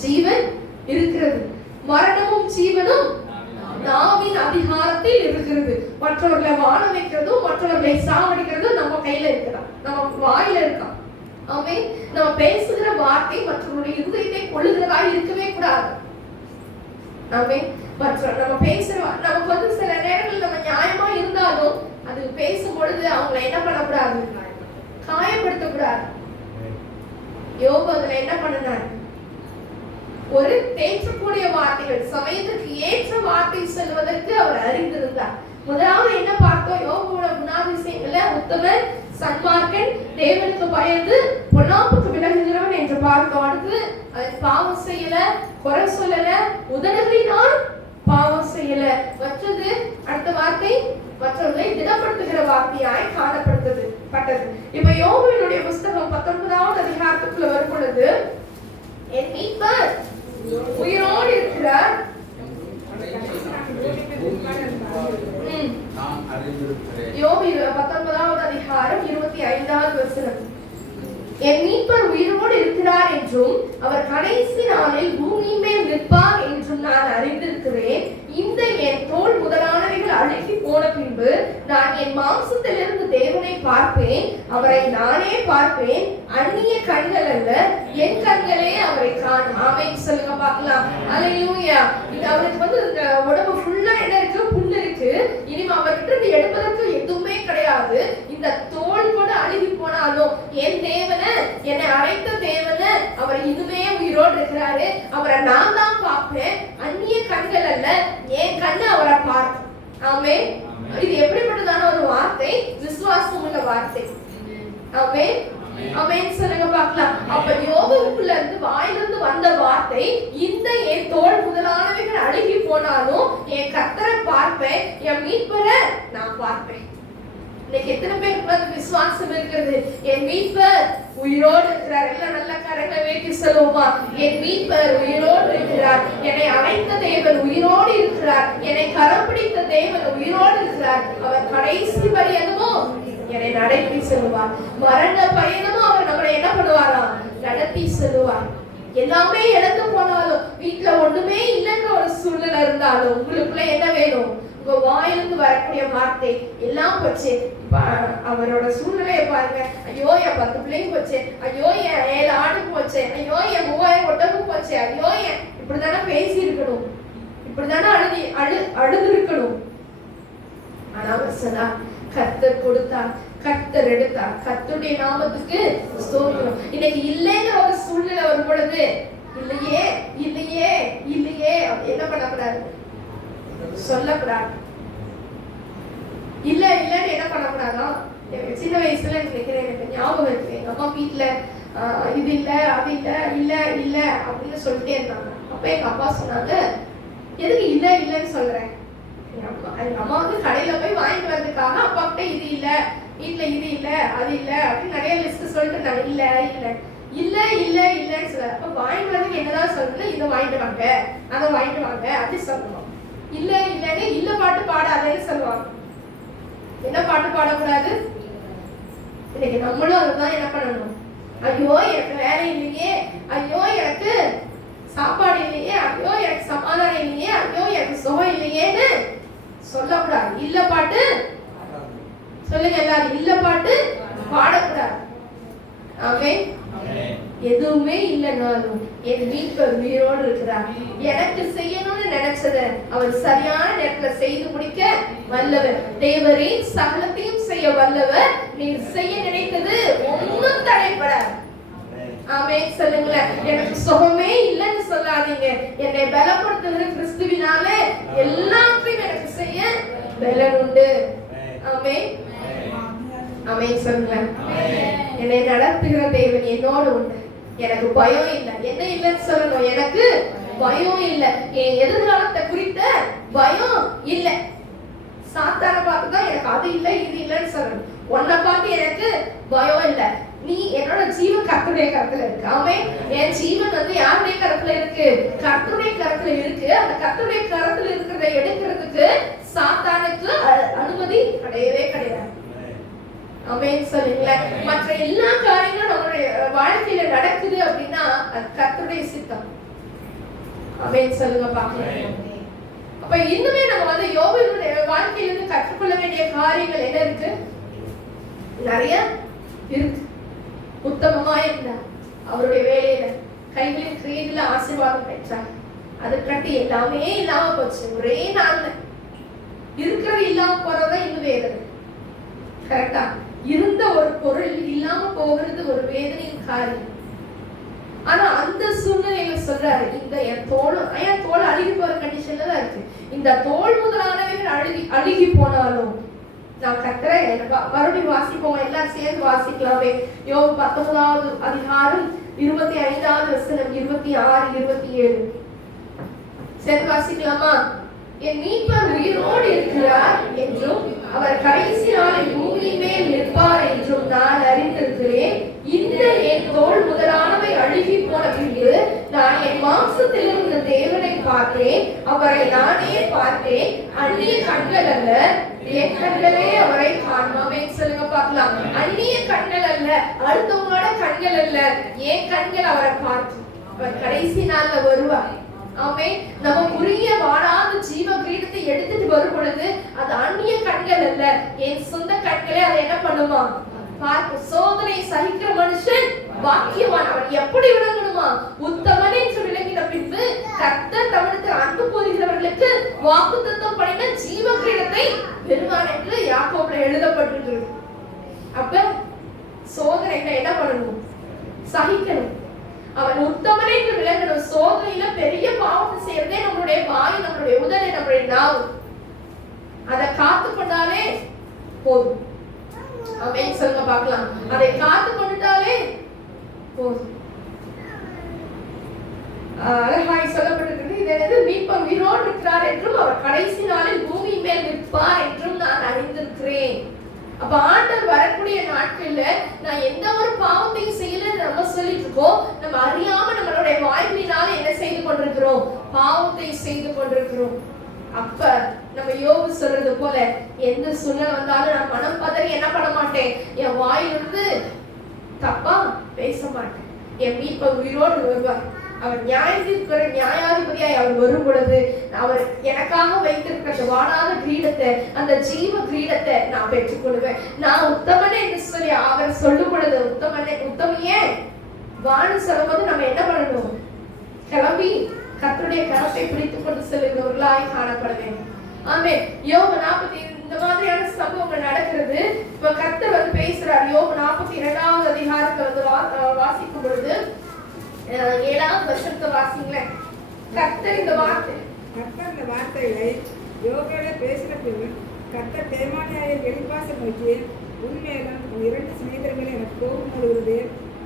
ஜீவன் இருக்கிறது. மரணமும் ஜீவனும் நாவின் அதிகாரத்தில் இருக்கிறது. மற்றவர்களை வாழ வைக்கிறதும் மற்றவர்களை சாவடிக்கிறதும் நம்ம கையில இருக்கிறான், நம்ம வாயில இருக்கான். ஆமே. நம்ம பேசுகிற வார்த்தை மற்றவருடைய இருதயத்தை கொள்ளுகிறதா இருக்கவே கூடாது. ஆமே. நம்ம பேசுற நமக்கு வந்து சில நேரங்கள் நம்ம நியாயமா இருந்தாலும் அது பேசும் பொழுது அவங்களை என்ன பண்ணக்கூடாது? காயப்படுத்தக்கூடாது. யோபு அதுல என்ன பண்ணினார்? ஒரு தேற்றக்கூடிய வார்த்தைகள், சமயத்துக்கு ஏற்ற வார்த்தை சொல்வதற்கு அவர் அறிந்திருந்தார். முதலாவது என்ன பார்த்தோம்? யோபுவோட குணாதிசயங்கள்ல உத்தமன், சன்மார்க்கன், தேவனுக்கு பயந்து பொல்லாப்புக்கு விலகுகிறவன் என்று பார்த்தோம். அடுத்து அவன் பாவம் செய்யல, குறை சொல்லல, உதடுகளினால் பாவம் செய்யல. மற்றது அடுத்த வார்த்தை மற்றவர்களை திடப்படுத்துகிற வார்த்தையாய் காணப்படுத்தது பட்டது. இப்ப யோபுவினுடைய புஸ்தகம் 19வது அதிகாரத்துக்குள்ள வரும் பொழுது, என் மீட்பர் உயிரோடு இருக்கிறார். யோபு 19வது அதிகாரம் 25வது வசனம். என் மீட்பர் உயிரோடு இருக்கிறார் என்றும் அவர் கடைசி நாளில் பூமி மேல் நிற்பார் என்றும் நான் அறிந்திருக்கிறேன். இந்த என் தோல் முதலானவைகள் அழுகி போன பின்பு நான் என் மாம்சத்திலிருந்து தேவனை பார்ப்பேன், அவரை நானே பார்ப்பேன். அந்நிய கண்கள் அல்ல, என் கண்களே அவரை காணும். ஆமென் சொல்லுங்க பார்க்கலாம். அல்லேலூயா. இது அவருக்கு வந்து இந்த உடம்பு ஃபுல்லா என்ன இருக்கு? புண்ணு இருக்கு. இனிமே அவர்கிட்ட இருந்து எடுப்பதற்கு எதுவுமே கிடையாது. இந்த தோல் கூட அழுகி போனாலும் என் தேவனை, என்னை அழைத்த தேவனை, அவர் இதுவே உயிரோடு இருக்கிறாரு, அவரை நான் தான் பார்ப்பேன். அந்நிய கண்கள் அல்ல, என் கண்ணு அவரை பார்க்கும். ஆமென். இது எப்படிப்பட்டதான ஒரு வார்த்தை? விசுவாசம் உள்ள வார்த்தை. ஆமென். ஆமென் சொல்லுங்க பார்க்கலாம். அப்ப யோபுக்குள்ள இருந்து வாயிலிருந்து வந்த வார்த்தை, இந்த என் தோல் முதலானவைகள் அழுகி போனாலும் என் கர்த்தரை பார்ப்பேன், என் மீட்பரை நான் பார்ப்பேன். இன்னைக்கு எத்தனை பேருக்கு விசுவாசம் இருக்கிறது? என் மீட்பர் உயிரோடு இருக்கிறார். எல்லாம் நல்ல கரங்களை வேட்டி சொல்லுவோமா? என் மீட்பர் உயிரோடு இருக்கிறார், என்னை அழைத்த தேவன் உயிரோடு இருக்கிறார், என்னை கரம் பிடித்த தேவன் உயிரோடு இருக்கிறார். அவர் கடைசி பரியந்தமும் என்னை நடத்தி செல்வார். மரண பயணமும் அவர் நம்மளை என்ன பண்ணுவாராம்? நடத்தி செல்வார். எல்லாமே இழந்து போனாலும், வீட்டுல ஒண்ணுமே இல்லைன்ற ஒரு சூழ்நிலை இருந்தாலும், உங்களுக்குள்ள என்ன வேணும்? உங்க வாயிலிருந்து வரக்கூடிய வார்த்தை எல்லாம் போச்சு. அவரோட சூழ்நிலையை பாருங்க. ஐயோ என் 10 பிள்ளைங்க போச்சு, ஐயோ என் 7 ஆடு போச்சு, ஐயோ என் 3000 ஒட்டகம் போச்சு, ஐயோ என் இப்படிதானே பேசி இருக்கணும், இப்படிதானே அழுது இருக்கணும். ஆனா அவர் சொன்னா, கர்த்தர் கொடுத்தார், கர்த்தர் எடுத்தார், கர்த்தருடைய நாமத்துக்கு ஸ்தோத்திரம். இன்னைக்கு இல்லைங்கிற ஒரு சூழ்நிலை வரும் பொழுது, இல்லையே இல்லையே இல்லையே என்ன பண்ணக்கூடாது? சொல்லக்கூடாது. இல்ல இல்லன்னு என்ன பண்ணக்கூடாதான். சின்ன வயசுல எனக்கு ஞாபகம் இருக்கு, எங்க அம்மா வீட்டுல இது இல்ல அது இல்ல இல்ல இல்ல அப்படின்னு சொல்லிட்டே இருந்தாங்க. அப்ப எங்க அப்பா சொன்னாங்க, எதுக்கு இல்ல இல்லன்னு சொல்றேன்? எங்க அம்மா வந்து கடையில போய் வாங்கிட்டு வர்றதுக்காக அப்பா கிட்ட இது இல்ல, வீட்டுல இது இல்ல அது இல்ல அப்படின்னு நிறைய லிஸ்ட் சொல்லிட்டு இருந்தாங்க. இல்ல இல்ல இல்ல இல்ல இல்லன்னு சொல்ல, அப்ப வாங்கிட்டு வரதுக்கு என்னதான் சொல்லணும்? இதை வாங்கிட்டு வாங்க அதை வாங்கிட்டு வாங்க அப்படி சொல்லணும். இல்ல இல்லன்னு இல்ல பாட்டு பாடாதேன்னு சொல்லுவாங்க. என்ன பாட்டு பாடக்கூடாது? இன்னைக்கு நம்மளும் அதுதான் என்ன பண்ணணும். ஐயோ எனக்கு வேலை இல்லையே, ஐயோ எனக்கு சாப்பாடு இல்லையே, ஐயோ எனக்கு சமாதானம் இல்லையே, ஐயோ எனக்கு சுகம் இல்லையேன்னு சொல்லக்கூடாது. இல்ல பாட்டு சொல்லுங்க எல்லாரும், இல்ல பாட்டு பாடக்கூடாது. ஆமென். எதுவுமே இல்லைனாலும் என் மீட்பர் உயிரோடு இருக்கிறார். எனக்கு செய்யணும்னு நினைச்சத அவர் சரியான நேரத்துல செய்து முடிக்க வல்லவர். தேவரே சகலத்தையும் செய்ய வல்லவர். நீர் செய்ய நினைத்தது ஒன்றும் தடைபடாது. ஆமென் சொல்லுங்களேன். எனக்கு சுகமே இல்லைன்னு சொல்லாதீங்க. என்னை பலப்படுத்துகிற கிறிஸ்துவினாலே எல்லாத்தையும் எனக்கு செய்ய பலன் உண்டு. ஆமென் ஆமென் சொல்லுங்களேன். என்னை நடத்துகிற தேவன் என்னோடு உண்டு. எனக்கு பயம் இல்லை. என்ன இல்லைன்னு சொல்லணும்? எனக்கு பயம் இல்லை. என் எதிர்காலத்தை குறித்த பயம் இல்லை. சாத்தான பார்த்துதான் எனக்கு அது இல்லை இது இல்லைன்னு சொல்லணும். உன்னை பார்த்து எனக்கு பயம் இல்லை. நீ என்னோட ஜீவன் கர்த்தருடைய கரத்துல இருக்கு. ஆமென். என் ஜீவன் வந்து யாருடைய கரத்துல இருக்கு? கர்த்தருடைய கரத்துல இருக்கு. அந்த கர்த்தருடைய கரத்துல இருக்கிறத எடுக்கிறதுக்கு சாத்தானுக்கு அனுமதி கிடையவே கிடையாது. ஆமென் சொல்லுங்களேன். மற்ற எல்லா காரியங்களும் நம்மளுடைய வாழ்க்கையில நடக்குது அப்படின்னா அது கர்த்தருடைய சித்தம். ஆமென் சொல்லுங்க பார்க்கலாம். அப்ப இன்னுமே நம்ம வந்து யோபுடைய வாழ்க்கையிலிருந்து கற்றுக்கொள்ள வேண்டிய காரியங்கள் என்ன இருக்கு? நிறைய இருக்கு. உத்தமமா இருந்தார். அவருடைய வேலையில கைகளின் கிரியையில ஆசீர்வாதம் பெற்றார். அதை கட்டி எல்லாமே இல்லாம போச்சு. ஒரே நாள்ல இருக்கிறது இல்லாம போறதுதான் இன்னும் வேதனை. கரெக்டா? இருந்த ஒரு பொருள் இல்லாம போகிறது ஒரு வேதனையின் காரியம். ஆனா அந்த சூழ்நிலையில சொல்றாரு, இந்த என் தோல் அழுகி போற கண்டிஷன்ல தான் இருக்கு. இந்த தோல் முதலானவைகள் அழுகி போனாலும் நான் கர்த்தரை மறுபடியும் வாசிப்போம். எல்லாம் சேர்ந்து வாசிக்கலாமே. யோபு 19வது அதிகாரம் 25வது வசனம் 26 27 சேர்ந்து வாசிக்கலாமா? என் மீட்பர் உயிரோடு இருக்கிறார் என்றும் அவர் கடைசி நாளில் பூமியின் மேல் நிற்பார் என்றும் நான் அறிந்திருக்கிறேன். இந்த என் தோல் முதலானவை அழுகி போன பின்பு நான் என் மாம்சத்தில் இருந்த தேவனை பார்த்தேன். அவரை நானே பார்த்தேன். அந்நிய கண்கள் அல்ல, என் கண்களே அவரை காண்பாமே. சொல்லுங்க பார்க்கலாம். அந்நிய கண்கள் அல்ல, அடுத்தவங்களோட கண்கள் அல்ல, என் கண்கள் அவரை பார்க்கும். அவர் கடைசி நாள்ல வருவார். ஆமென். நம்ம உரிய வாடாத ஜீவ கிரீடத்தை எடுத்துட்டு வரும் பொழுது அது அந்நிய கண்கள் அல்ல, என் சொந்த கண்களே அதை என்ன பண்ணுமா? பார்க்கும். சோதனை சகிக்கிற மனுஷன் பாக்கியவான். அவன் எப்படி விளங்கணுமா? உத்தமன் என்று விளங்கின பின்பு கர்த்தர் தம்மிடத்தில் அன்பு கூறுகிறவர்களுக்கு வாக்குத்தத்தம் பண்ணின ஜீவ கிரீடத்தை பெறுவான் என்று யாக்கோபுல எழுதப்பட்டிருக்கிறது. அப்ப சோதனை என்ன பண்ணணும்? சகிக்கணும். அவன் உத்தமன் என்று விளங்கணும். சோதனையில பெரிய பாவத்தை செய்யறதே நம்மளுடைய வாய், நம்மளுடைய உதடு, நம்மளுடைய நாவு. அதை காத்து கொண்டாலே போதும். ஆமென் சொல்லுங்க பார்க்கலாம். அதை காத்து கொண்டுட்டாலே போதும். அழகாய் சொல்லப்பட்டிருக்கிறது. இதனது மீட்பர் உயிரோடு இருக்கிறார் என்றும் அவர் கடைசி நாளில் பூமியின் மேல் நிற்பார் என்றும் நான் அறிந்திருக்கிறேன். அப்ப ஆண்டவர் வரக்கூடிய நாட்கள்ல நான் எந்த ஒரு பாவத்தையும் செய்யலன்னு நம்ம சொல்லிட்டு இருக்கோம். நம்ம அறியாம நம்மளுடைய வாய்மையினால என்ன செய்து கொண்டிருக்கிறோம்? பாவத்தை செய்து கொண்டிருக்கிறோம். அப்ப நம்ம யோபு சொல்றது போல எந்த சூழ்நிலை வந்தாலும் நான் மனம் பதறி என்ன பண்ண மாட்டேன். என் வாயிலிருந்து தப்பா பேச மாட்டேன். என் மீட்பர் உயிரோடு வருவார். அவர் நியாயாதிபதியாய் அவர் வரும் பொழுது அவர் எனக்காக வைத்திருக்கிற வாடாத கிரீடத்தை, அந்த ஜீவ கிரீடத்தை நான் பெற்றுக்கொள்வேன். நான் உத்தமனே என்று சொல்லி அவர் சொல்லும் பொழுது உத்தமையே வான்னு சொல்லும்போது நம்ம என்ன பண்ணணும்? கிளம்பி கர்த்தருடைய கரத்தை பிடித்துக் கொண்டு செல்லுகிறவர்களாய் காணப்பட வேண்டும். ஆமென். யோபு 40 இந்த மாதிரியான சம்பவங்கள் நடக்கிறது. இப்ப கர்த்தர் வந்து பேசுறார். யோபு 42வது அதிகாரத்தை வந்து வாசிக்கும் பொழுது 7வது வசனத்தை வாசிங்களேன். கர்த்தர் இந்த வார்த்தைகளை யோபுவோட பேசின பின் கர்த்தர் தேமானியாரை வெளிப்பாச நோக்கி, உன்மேலும் உன் 2 சிநேகிதர்களும் எனக்கு கோபம் வருகிறது.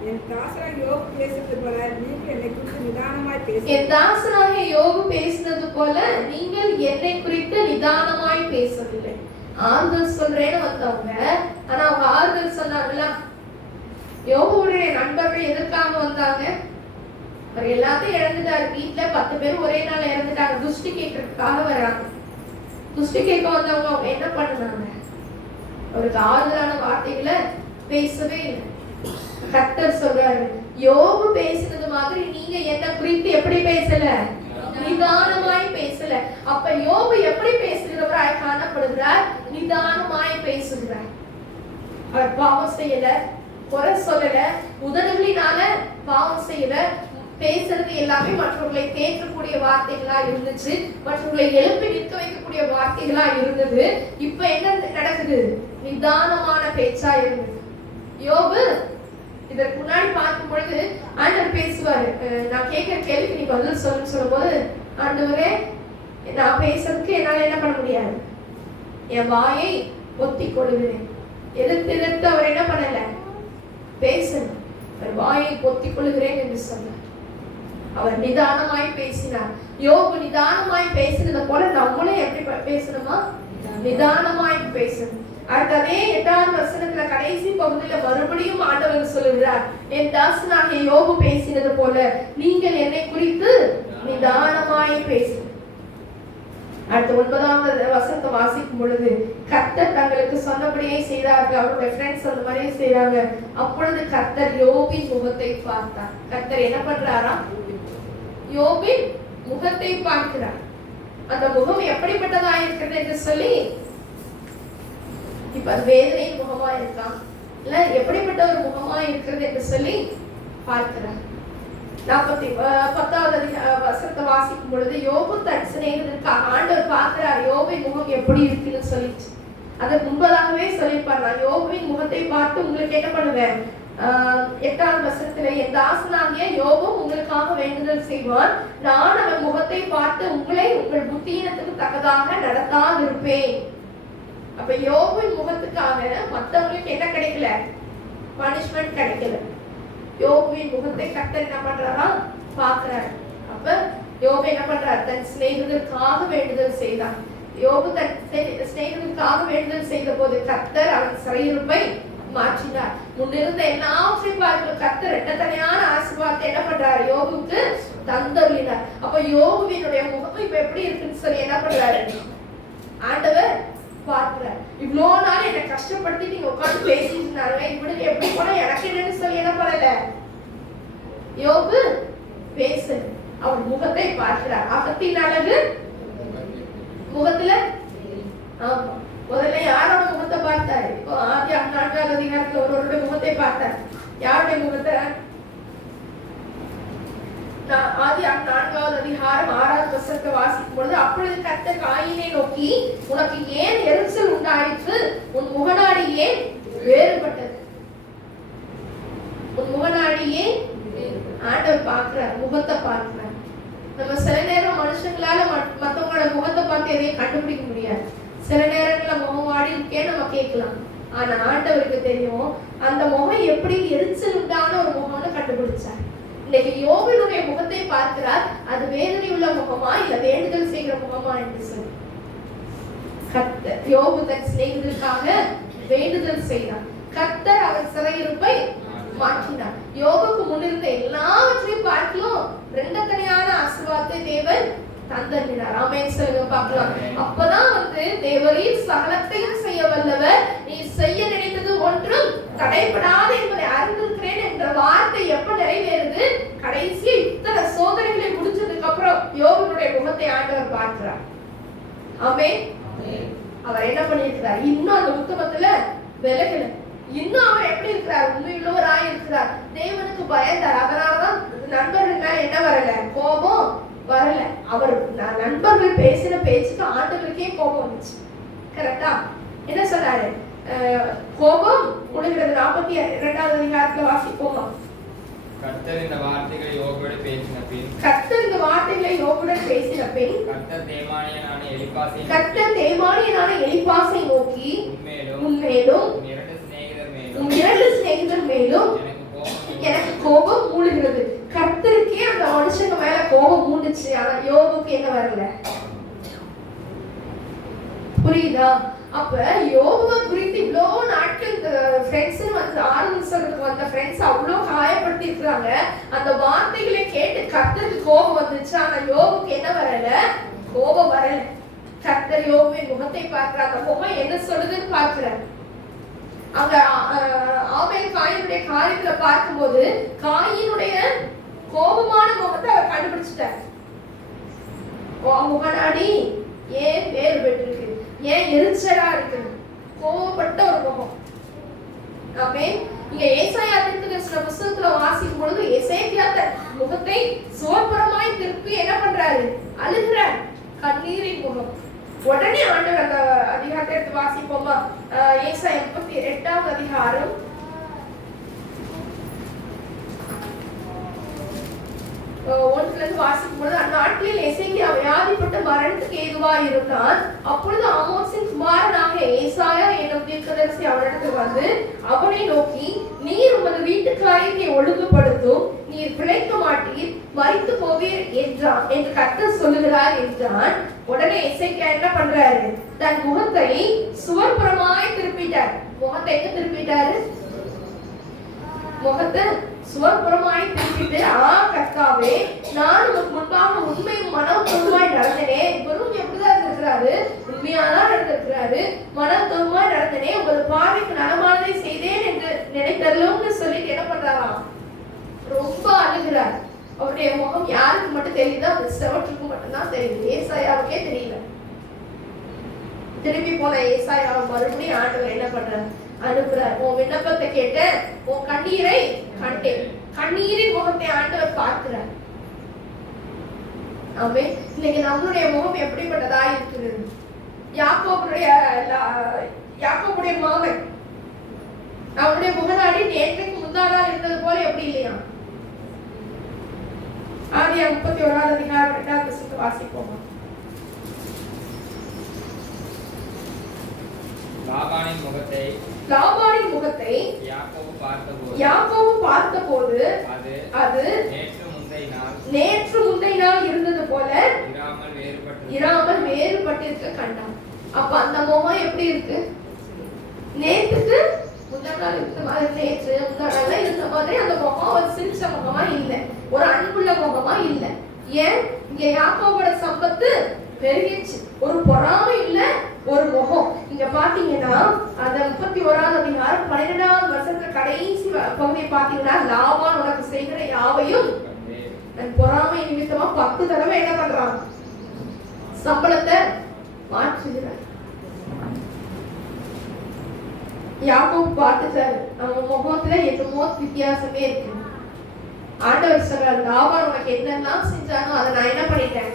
என் தாசராக யோபு பேசுறது போல நீங்கள் என்னை குறித்து நிதானமாய் என் தாசனாகிய யோபு பேசினது போல நீங்கள் என்னை குறித்து நிதானமாய் பேசவில்லை. ஆறுதல் சொல்றேன்னு வந்தவங்க, ஆனா அவங்க ஆறுதல் சொன்னாங்களா? யோபுடைய நண்பர்கள் எதற்காக வந்தாங்க? அவர் எல்லாத்தையும் இழந்துட்டாரு. வீட்டுல 10 பேர் ஒரே நாள் இறந்துட்டாங்க. துஷ்டி கேட்கறதுக்காக வர்றாங்க. துஷ்டி கேட்க வந்தவங்க அவங்க என்ன பண்ணுனாங்க? அவருக்கு ஆறுதலான வார்த்தைகளை பேசவே இல்லை. கர்த்தர் சொல்றாரு, யோபு பேசுனது மாதிரி நீங்க என்ன குறித்து எப்படி பேசல? நிதானமாய் பேசல. அப்ப யோபு எப்படி பேசுகிறவராய் காணப்படுகிறார்? நிதானமாய் பேசுகிறார். அவர் பாவம் செய்யல, குறை சொல்லல, உதடுகளினால பாவம் செய்யல. பேசுறது எல்லாமே மற்றவர்களை தேற்றக்கூடிய வார்த்தைகளா இருந்துச்சு, மற்றவர்களை எழுப்பி நிற்க வைக்கக்கூடிய வார்த்தைகளா இருந்தது. இப்ப என்ன நடக்குது? நிதானமான பேச்சா இருந்தது. யோபு இதற்கு முன்னாடி பார்க்கும் பொழுது ஆண்டவர் பேசுவாரு, நான் கேட்கிற கேள்விக்கு நீ பதில் சொல்லும் போது, ஆண்டவரே நான் பேசுறதுக்கு என்னால என்ன பண்ண முடியாது, என் வாயை ஒத்தி கொள்ளுகிறேன். எதிர்த்து அவர் என்ன பண்ணல? பேசணும். அவர் வாயை பொத்தி கொள்ளுகிறேன் என்று சொன்னார். அவர் நிதானமாய் பேசினார். யோபு நிதானமாய் பேசினது போல நம்மளும் எப்படி பேசணுமா? நிதானமாய் பேசணும். அடுத்ததே 8ஆம் வசனத்துல கடைசி பகுதியில மறுபடியும் ஆண்டவர் சொல்லுகிறார், என் தாசனாகிய யோபு பேசினது போல நீங்கள் என்னை குறித்து நிதானமாய் பேசணும். அடுத்த 9ஆம் வசனத்தை வாசிக்கும் பொழுது, கர்த்தர் தங்களுக்கு சொன்னபடியே செய்தார்கள். அவருடைய ஃப்ரெண்ட்ஸ் அந்த மாதிரியே செய்றாங்க. அப்பொழுது கர்த்தர் யோபின் முகத்தை பார்த்தார். கர்த்தர் என்ன பண்றாரா? யோபின் முகத்தை பார்க்கிறார். அந்த முகம் எப்படிப்பட்டதா இருக்கிறது என்று சொல்லி, இப்ப வேதனையின் முகமா இருக்கா இல்ல எப்படிப்பட்ட ஒரு முகமா இருக்கிறது என்று சொல்லி பார்க்கிறார். 10வது வசனத்தை வாசிக்கும் பொழுது, யோபு தன் சிநேகிதனுக்காக ஆண்டவர் பார்க்கிறார் யோபின் முகம் எப்படி இருக்குன்னு சொல்லிச்சு. அதற்கு முன்பதாகவே சொல்லிப்பார், நான் யோபுவின் முகத்தை பார்த்து உங்களுக்கு என்ன பண்ணுவேன்? 8ஆம் வசனத்துல, என் தாசனாகிய யோபும் உங்களுக்காக வேண்டுதல் செய்வான், நான் அவன் முகத்தை பார்த்து உங்களை உங்கள் புத்தியினத்துக்கு தக்கதாக நடத்தாதிருப்பேன். அப்ப யோபுவின் முகத்துக்காக மற்றவங்களுக்கு என்ன கிடைக்கல? பனிஷ்மெண்ட் கிடைக்கல. யோபுவின் முகத்தை கர்த்தர் என்ன பண்றாரா? பார்க்கிறார். அப்ப யோபு என்ன பண்றார்? தன் சிநேகிதருக்காக வேண்டுதல் செய்தார். யோபு தன் சிநேகிதருக்காக வேண்டுதல் செய்த போது கர்த்தர் அவன் சிறையிருப்பை மாற்றினார். முன்னிருந்த எல்லாவற்றையும் பார்க்க கர்த்தர் எண்ணத்தனையான ஆசீர்வாதத்தை என்ன பண்றாரு? யோபுக்கு தந்தருளினார். அப்ப யோபுவினுடைய முகம் இப்ப எப்படி இருக்குன்னு சொல்லி என்ன பண்றாரு? ஆண்டவர் பார்க்கிறார். இவ்வளோ நாள் என்னை கஷ்டப்படுத்தி நீங்க உட்காந்து பேசிட்டு இருந்தாங்க, இப்படி எப்படி போனா எனக்கு என்னன்னு சொல்லி என்ன பண்ணல? யோபு பேச அவர் முகத்தை பார்க்கிறார். அகத்தின் அழகு முகத்துல. ஆமா, முதல்ல யாரோட முகத்தை பார்த்தாரு? இப்போ ஆதியாகமம் 4ஆம் அதிகாரத்துல ஒருவருடைய முகத்தை பார்த்தார். யாருடைய முகத்தை? ஆதியாகமம் 4ஆம் அதிகாரம் 6ஆம் வசனத்தை வாசிக்கும் பொழுது, அப்பொழுது கர்த்தர் காயினை நோக்கி, உனக்கு ஏன் எரிச்சல் உண்டாயிற்று? உன் முகநாடி ஏன் வேறுபட்டது? உன் முகநாடி ஏன்? ஆண்டவர் பார்க்கிறார், முகத்தை பார்க்கிறார். நம்ம சில நேரம் மனுஷங்களால மற்றவங்களோட முகத்தை பார்த்து எதையும் கண்டுபிடிக்க முடியாது. சில நேரங்கள்ல முகம் வாடி இருக்கே நம்ம கேட்கலாம். ஆனா ஆண்டவருக்கு தெரியும் அந்த முகம் எப்படி எரிச்சல் உண்டான ஒரு முகம்னு கண்டுபிடிச்சார். இன்னைக்கு யோபினுடைய முகத்தை பார்க்கிறார். அது வேதனை உள்ள முகமா இல்ல வேண்டுதல் செய்கிற முகமா என்று சொல்லி கர்த்தர் யோபு தன் சிநேகிதருக்காக வேண்டுதல் செய்தார். கர்த்தர் அவர் சிறையிருப்பை மாற்றினார். யோபுக்கு முன்னிருந்த எல்லாவற்றையும் பார்க்கலாம் ரெண்டத்தனையான ஆசீர்வாதத்தை தேவன் தந்தறினார். ஆமென் சொல்லுங்க பார்க்கலாம். அப்பதான் தேவரீர் சகலத்தையும் செய்ய வல்லவர், நீ செய்ய நினைத்தது ஒன்றும் தடைபடாது என்பதை அறிந்திருக்கிறேன் என்ற வார்த்தை எப்ப நிறைவேறுது? கடைசி இத்தனை சோதனைகளை முடிச்சதுக்கு அப்புறம் யோபுனுடைய முகத்தை ஆண்டவர் பார்க்கிறார். ஆமென். அவர் என்ன பண்ணிருக்கிறார்? இன்னும் அந்த உத்தமத்துல விலகல. இன்னும் அவர் எப்படி இருக்கிறார்? உண்மையுள்ளவராய் இருக்கிறார். தேவனுக்கு பயந்தார். அதனாலதான் நண்பர்கள் மேல என்ன வரல? கோபம் வரல. அவர் நண்பர்கள் பேசின பேச்சுக்கு ஆண்டவருக்கே கோபம் வந்துச்சு. கரெக்டா? என்ன சொன்னாரு? கோபம் உடைகிறது. 42ஆவது அதிகாரத்துல வாசிப்போமா? கர்த்தர் இந்த வார்த்தைகளை யோபுடன் பேசின பின் கர்த்தர் இந்த வார்த்தைகளை யோபுடன் பேசின பின் கர்த்தர் தேமானியனான எலிப்பாசை நோக்கி உன்மேலும் உன் 2 சிநேகிதர் மேலும் எனக்கு கோபம் மூளுகிறது. கர்த்தருக்கே அந்த மனுஷங்க மேல கோபம் மூண்டுச்சு, ஆனா யோபுக்கு என்ன வரல. புரியுதா? அப்ப யோபுவை குறித்து இவ்வளோ நாட்கள் ஃப்ரெண்ட்ஸ் வந்து ஆரம்பிச்சதுக்கு வந்த ஃப்ரெண்ட்ஸ் அவ்வளோ காயப்படுத்தி இருக்காங்க. அந்த வார்த்தைகளை கேட்டு கர்த்தருக்கு கோபம் வந்துச்சு, ஆனா யோபுக்கு என்ன வரல, கோபம் வரல. கர்த்தர் யோபுவின் முகத்தை பார்க்கிறார், அந்த முகம் என்ன சொல்லுதுன்னு பார்க்கிறார். அங்க ஆபேல் காயினுடைய காரியத்துல பார்க்கும்போது காயினுடைய கோபமான முகத்தை அவர் கண்டுபிடிச்சிட்டார். முகநாடி ஏன் வேறு பெற்றிருக்கு, ஏன் எரிச்சலா இருக்கு, கோபப்பட்ட ஒரு முகம். ஆமென். இங்க ஏசாயா தீர்க்கதரிசன புத்தகத்துல வாசிக்கும் பொழுது எசேக்கியா முகத்தை சோர்பரமாய் திருப்பி என்ன பண்றாரு, அழுகிறார், கண்ணீரின் முகம். உடனே ஆண்டவர் அந்த அதிகாரத்தை எடுத்து வாசிப்போமா? ஏசாயா 38வது அதிகாரம் 1ல இருந்து வாசிக்கும்போது, அந்நாட்களில் எசேக்கியா வியாதிப்பட்டு மரணத்துக்கு ஏதுவாய் இருந்தான். அப்பொழுது ஆமோசின் குமாரனாக ஏசாயா என்னும் தீர்க்கதரிசி அவனிடத்தில் வந்து அவனை நோக்கி, நீர் உமது வீட்டு காரியத்தை ஒழுங்குபடுத்தும், நீர் பிழைக்க மாட்டீர், மரித்து போவீர் என்றான் என்று கர்த்தர் சொல்லுகிறார் என்றான். உடனே எசேக்கியா என்ன பண்றாரு, தன் முகத்தை சுவர்புறமாய் திருப்பிட்டார். முகத்தை எங்க திருப்பிட்டாரு? முகத்தை சுவர்புறமாய் திருப்பிட்டு, கர்த்தாவே, நான் உனக்கு முன்பாக உண்மையும் மனத்தொருமாய் நடந்தனே. இவரும் எப்படிதான் இருந்திருக்கிறாரு, உண்மையாதான் நடந்திருக்கிறாரு, மனத்தொருமாய் நடந்தனே, உங்கள் பார்வைக்கு நலமானதை செய்தேன் என்று நினைத்தருளும்னு சொல்லிட்டு என்ன பண்றாராம், ரொம்ப அழுகிறார். அவருடைய முகம் யாருக்கு மட்டும் தெரியுதோ, அந்த செவற்றுக்கு மட்டும்தான் தெரியுது, ஏசாயாவுக்கே தெரியல. திரும்பி போன ஏசாயாவை மறுபடியும் ஆண்டவர் என்ன பண்றார், அனுப்புறார். உன் விண்ணப்பத்தை கேட்ட, உன் கண்ணீரை கண்டேன். கண்ணீரின் முகத்தை ஆண்டவர் பார்க்கிறார். ஆமென். இன்னைக்கு நம்மளுடைய முகம் எப்படிப்பட்டதா இருக்குது? யாக்கோபுடைய மகன் அவனுடைய முகநாடி நேற்றைக்கு முந்தானால் இருந்தது போல எப்படி இல்லையா? ஆதியா 31வது அதிகாரம் 2வது வசனத்தை வாசிப்போமா? லாபானின் முகத்தை யாக்கோபு பார்த்தபோது அது நேற்று முந்தைய நாள் இருந்தது போல இராமல் வேறுபட்டிருக்க கண்டான். அப்ப அந்த முகம் எப்படி இருக்கு? நேற்றுக்கு முந்தின நாள் இருந்த மாதிரி, நேற்று முந்தின நாள் இருந்த மாதிரி அந்த முகம் ஒரு சிரிச்ச முகமா இல்லை, ஒரு அன்புள்ள முகமா இல்லை. ஏன்? இங்க யாக்கோபோட சம்பத்து பெருகிச்சு, ஒரு பொறாமை இல்ல, ஒரு முகம். இங்க பாத்தீங்கன்னா அந்த 31வது அதிகாரம் 12வது வருஷத்துல கடைசி பகுதியை பாத்தீங்கன்னா, லாபான் உனக்கு செய்கிற யாவையும் பொறாமை நிமித்தமா 10 தடவை என்ன பண்றான், சம்பளத்தை மாற்றுகிறார். யாக்கோபு பார்த்துட்டாரு, அவன் முகத்துல என்னமோ வித்தியாசமே இருக்கு. ஆண்டவர் சொல்றார், லாபான் உனக்கு என்னெல்லாம் செஞ்சானோ அதை நான் என்ன பண்ணிட்டேன்,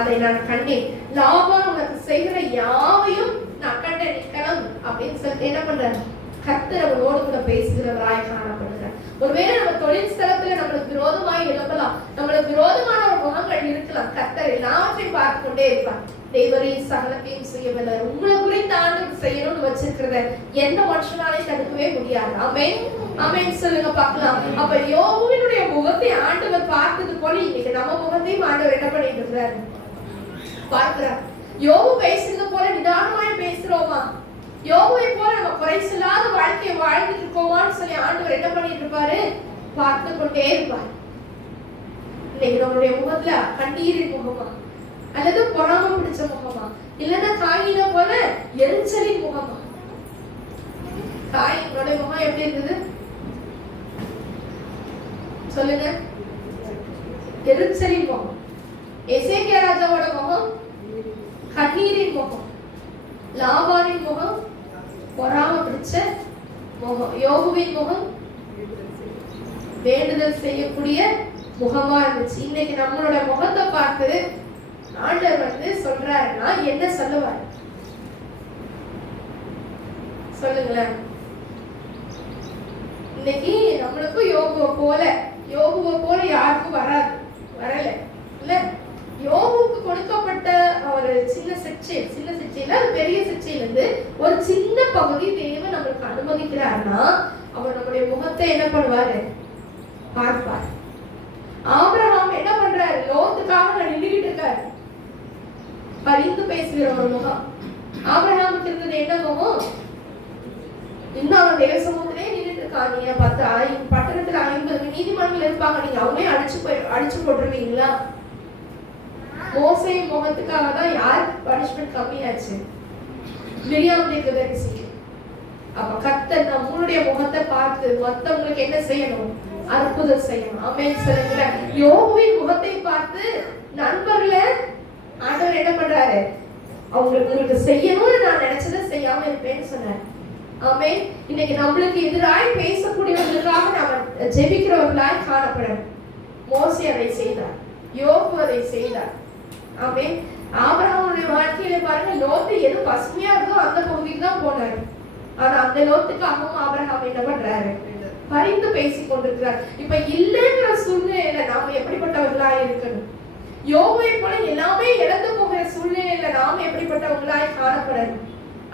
அதை நான் கண்டேன். லாபான் உனக்கு செய்கிற யாவையும் நான் கண்ட நிக்கணும் அப்படின்னு சொல்லிட்டு என்ன பண்றாரு, கர்த்தர் அவனோடு கூட பேசுகிறவராய் காணப்படுகிறார். ஒருவேளை நம்ம தொழில் ஸ்தலத்துல நம்மளுக்கு விரோதமாய் எழுப்பலாம், நம்மளுக்கு விரோதமான ஒரு முகங்கள் இருக்கலாம். கர்த்தர் எல்லாவற்றையும் பார்த்து கொண்டே இருப்பார். தேவரையும் சகலத்தையும் செய்யவில்லை, உங்களை குறித்து ஆண்டவர் செய்யணும்னு வச்சிருக்கிறத எந்த மனுஷனாலே தடுக்கவே முடியாது. ஆமென், ஆமென் சொல்லுங்க பார்க்கலாம். அப்ப யோபுவினுடைய முகத்தை ஆண்டவர் பார்த்தது போல இன்னைக்கு நம்ம முகத்தையும் ஆண்டவர் என்ன பண்ணிட்டு இருக்கிறார், பார்க்கிறார். யோபு பேசுறது போல நிதானமாய் பேசுறோமா? யோபுவை போல நம்ம குறைசில்லாத வாழ்க்கையை வாழ்ந்துட்டு இருக்கோமான்னு சொல்லி ஆண்டவர் என்ன பண்ணிட்டு இருப்பாரு, பார்த்து கொண்டே இருப்பார். இன்னைக்கு நம்மளுடைய முகத்துல கண்ணீரின் முகமா, அல்லது பொறாம பிடிச்ச முகமா, இல்லன்னா காயின போல எரிச்சலின் முகமா? காயினோட முகம் எப்படி இருக்குது சொல்லுங்க? எரிச்சலின் முகம். எசேக்கியா ராஜாவோட முகம் கண்ணீரின் முகம். லாபானின் முகம் பொறாம பிடிச்ச முகம். யோபுவின் முகம் வேண்டுதல் செய்யக்கூடிய முகமா இருந்துச்சு. இன்னைக்கு நம்மளோட முகத்தை பார்த்து ஆண்டவர் வந்து சொல்றாருன்னா என்ன சொல்லுவார் சொல்லுங்களேன்? இன்னைக்கு நம்மளுக்கு யோபுவை போல யாருக்கும் வரல இல்ல. யோபு நம்முடைய முகத்தை என்ன பண்ணுவாரு? பார்ப்பார். ஆபிரகாம் என்ன பண்றாரு? லோத்துக்காக நின்றுகிட்டு இருக்காரு. பரிந்து பேசுகிற ஒரு முகம். ஆபிரகாமுக்கு இருந்தது என்ன முகம்? இன்னும் அவன் தேவ சமூகத்திலே நின்றுட்டு இருக்கான். நீங்க பட்டணத்துல 50 நீதிமன்றங்கள் இருப்பாங்க, நீங்க அவங்களே அடிச்சு போட்டுருவீங்களா? மோசே முகத்துக்காக தான் யார் பனிஷ்மெண்ட் கம்மியாச்சு? மிரியாம் தீர்க்கதரிசி. அப்ப கர்த்தர் நம்மளுடைய முகத்தை பார்த்து மத்தவங்களுக்கு என்ன செய்யணும்? அற்புதம் செய்யணும். ஆமென் சொல்லுங்க. யோபுவின் முகத்தை பார்த்து நண்பர்களே ஆண்டவர் என்ன பண்றாரு? உங்களுக்கு செய்யணும்னு நான் நினைச்சதை செய்யாம இருப்பேன்னு சொன்னார். ஆமென். இன்னைக்கு நம்மளுக்கு எதிராய் பேசக்கூடியவர்களுக்காக நாம ஜெபிக்கிறவர்களாய் காணப்படணும். மோசே அதை செய்தார், யோபு அதை செய்தார். ஆமென். ஆபிரகாமுடைய வாழ்க்கையில பாருங்க, லோத்து எது பசுமையா இருக்கோ அந்த பகுதிக்கு தான் போனாரு. ஆனா அந்த லோத்துக்காகவும் ஆபிரகாம் என்ன பண்றாரு? பரிந்து பேசிக் கொண்டிருக்கிறார். இப்ப இல்லைங்கிற சூழ்நிலையில நாம எப்படிப்பட்டவர்களா இருக்கணும்? யோபுவை போல எல்லாமே இழந்து போகிற சூழ்நிலையில நாம எப்படிப்பட்டவர்களாய் காணப்படணும்?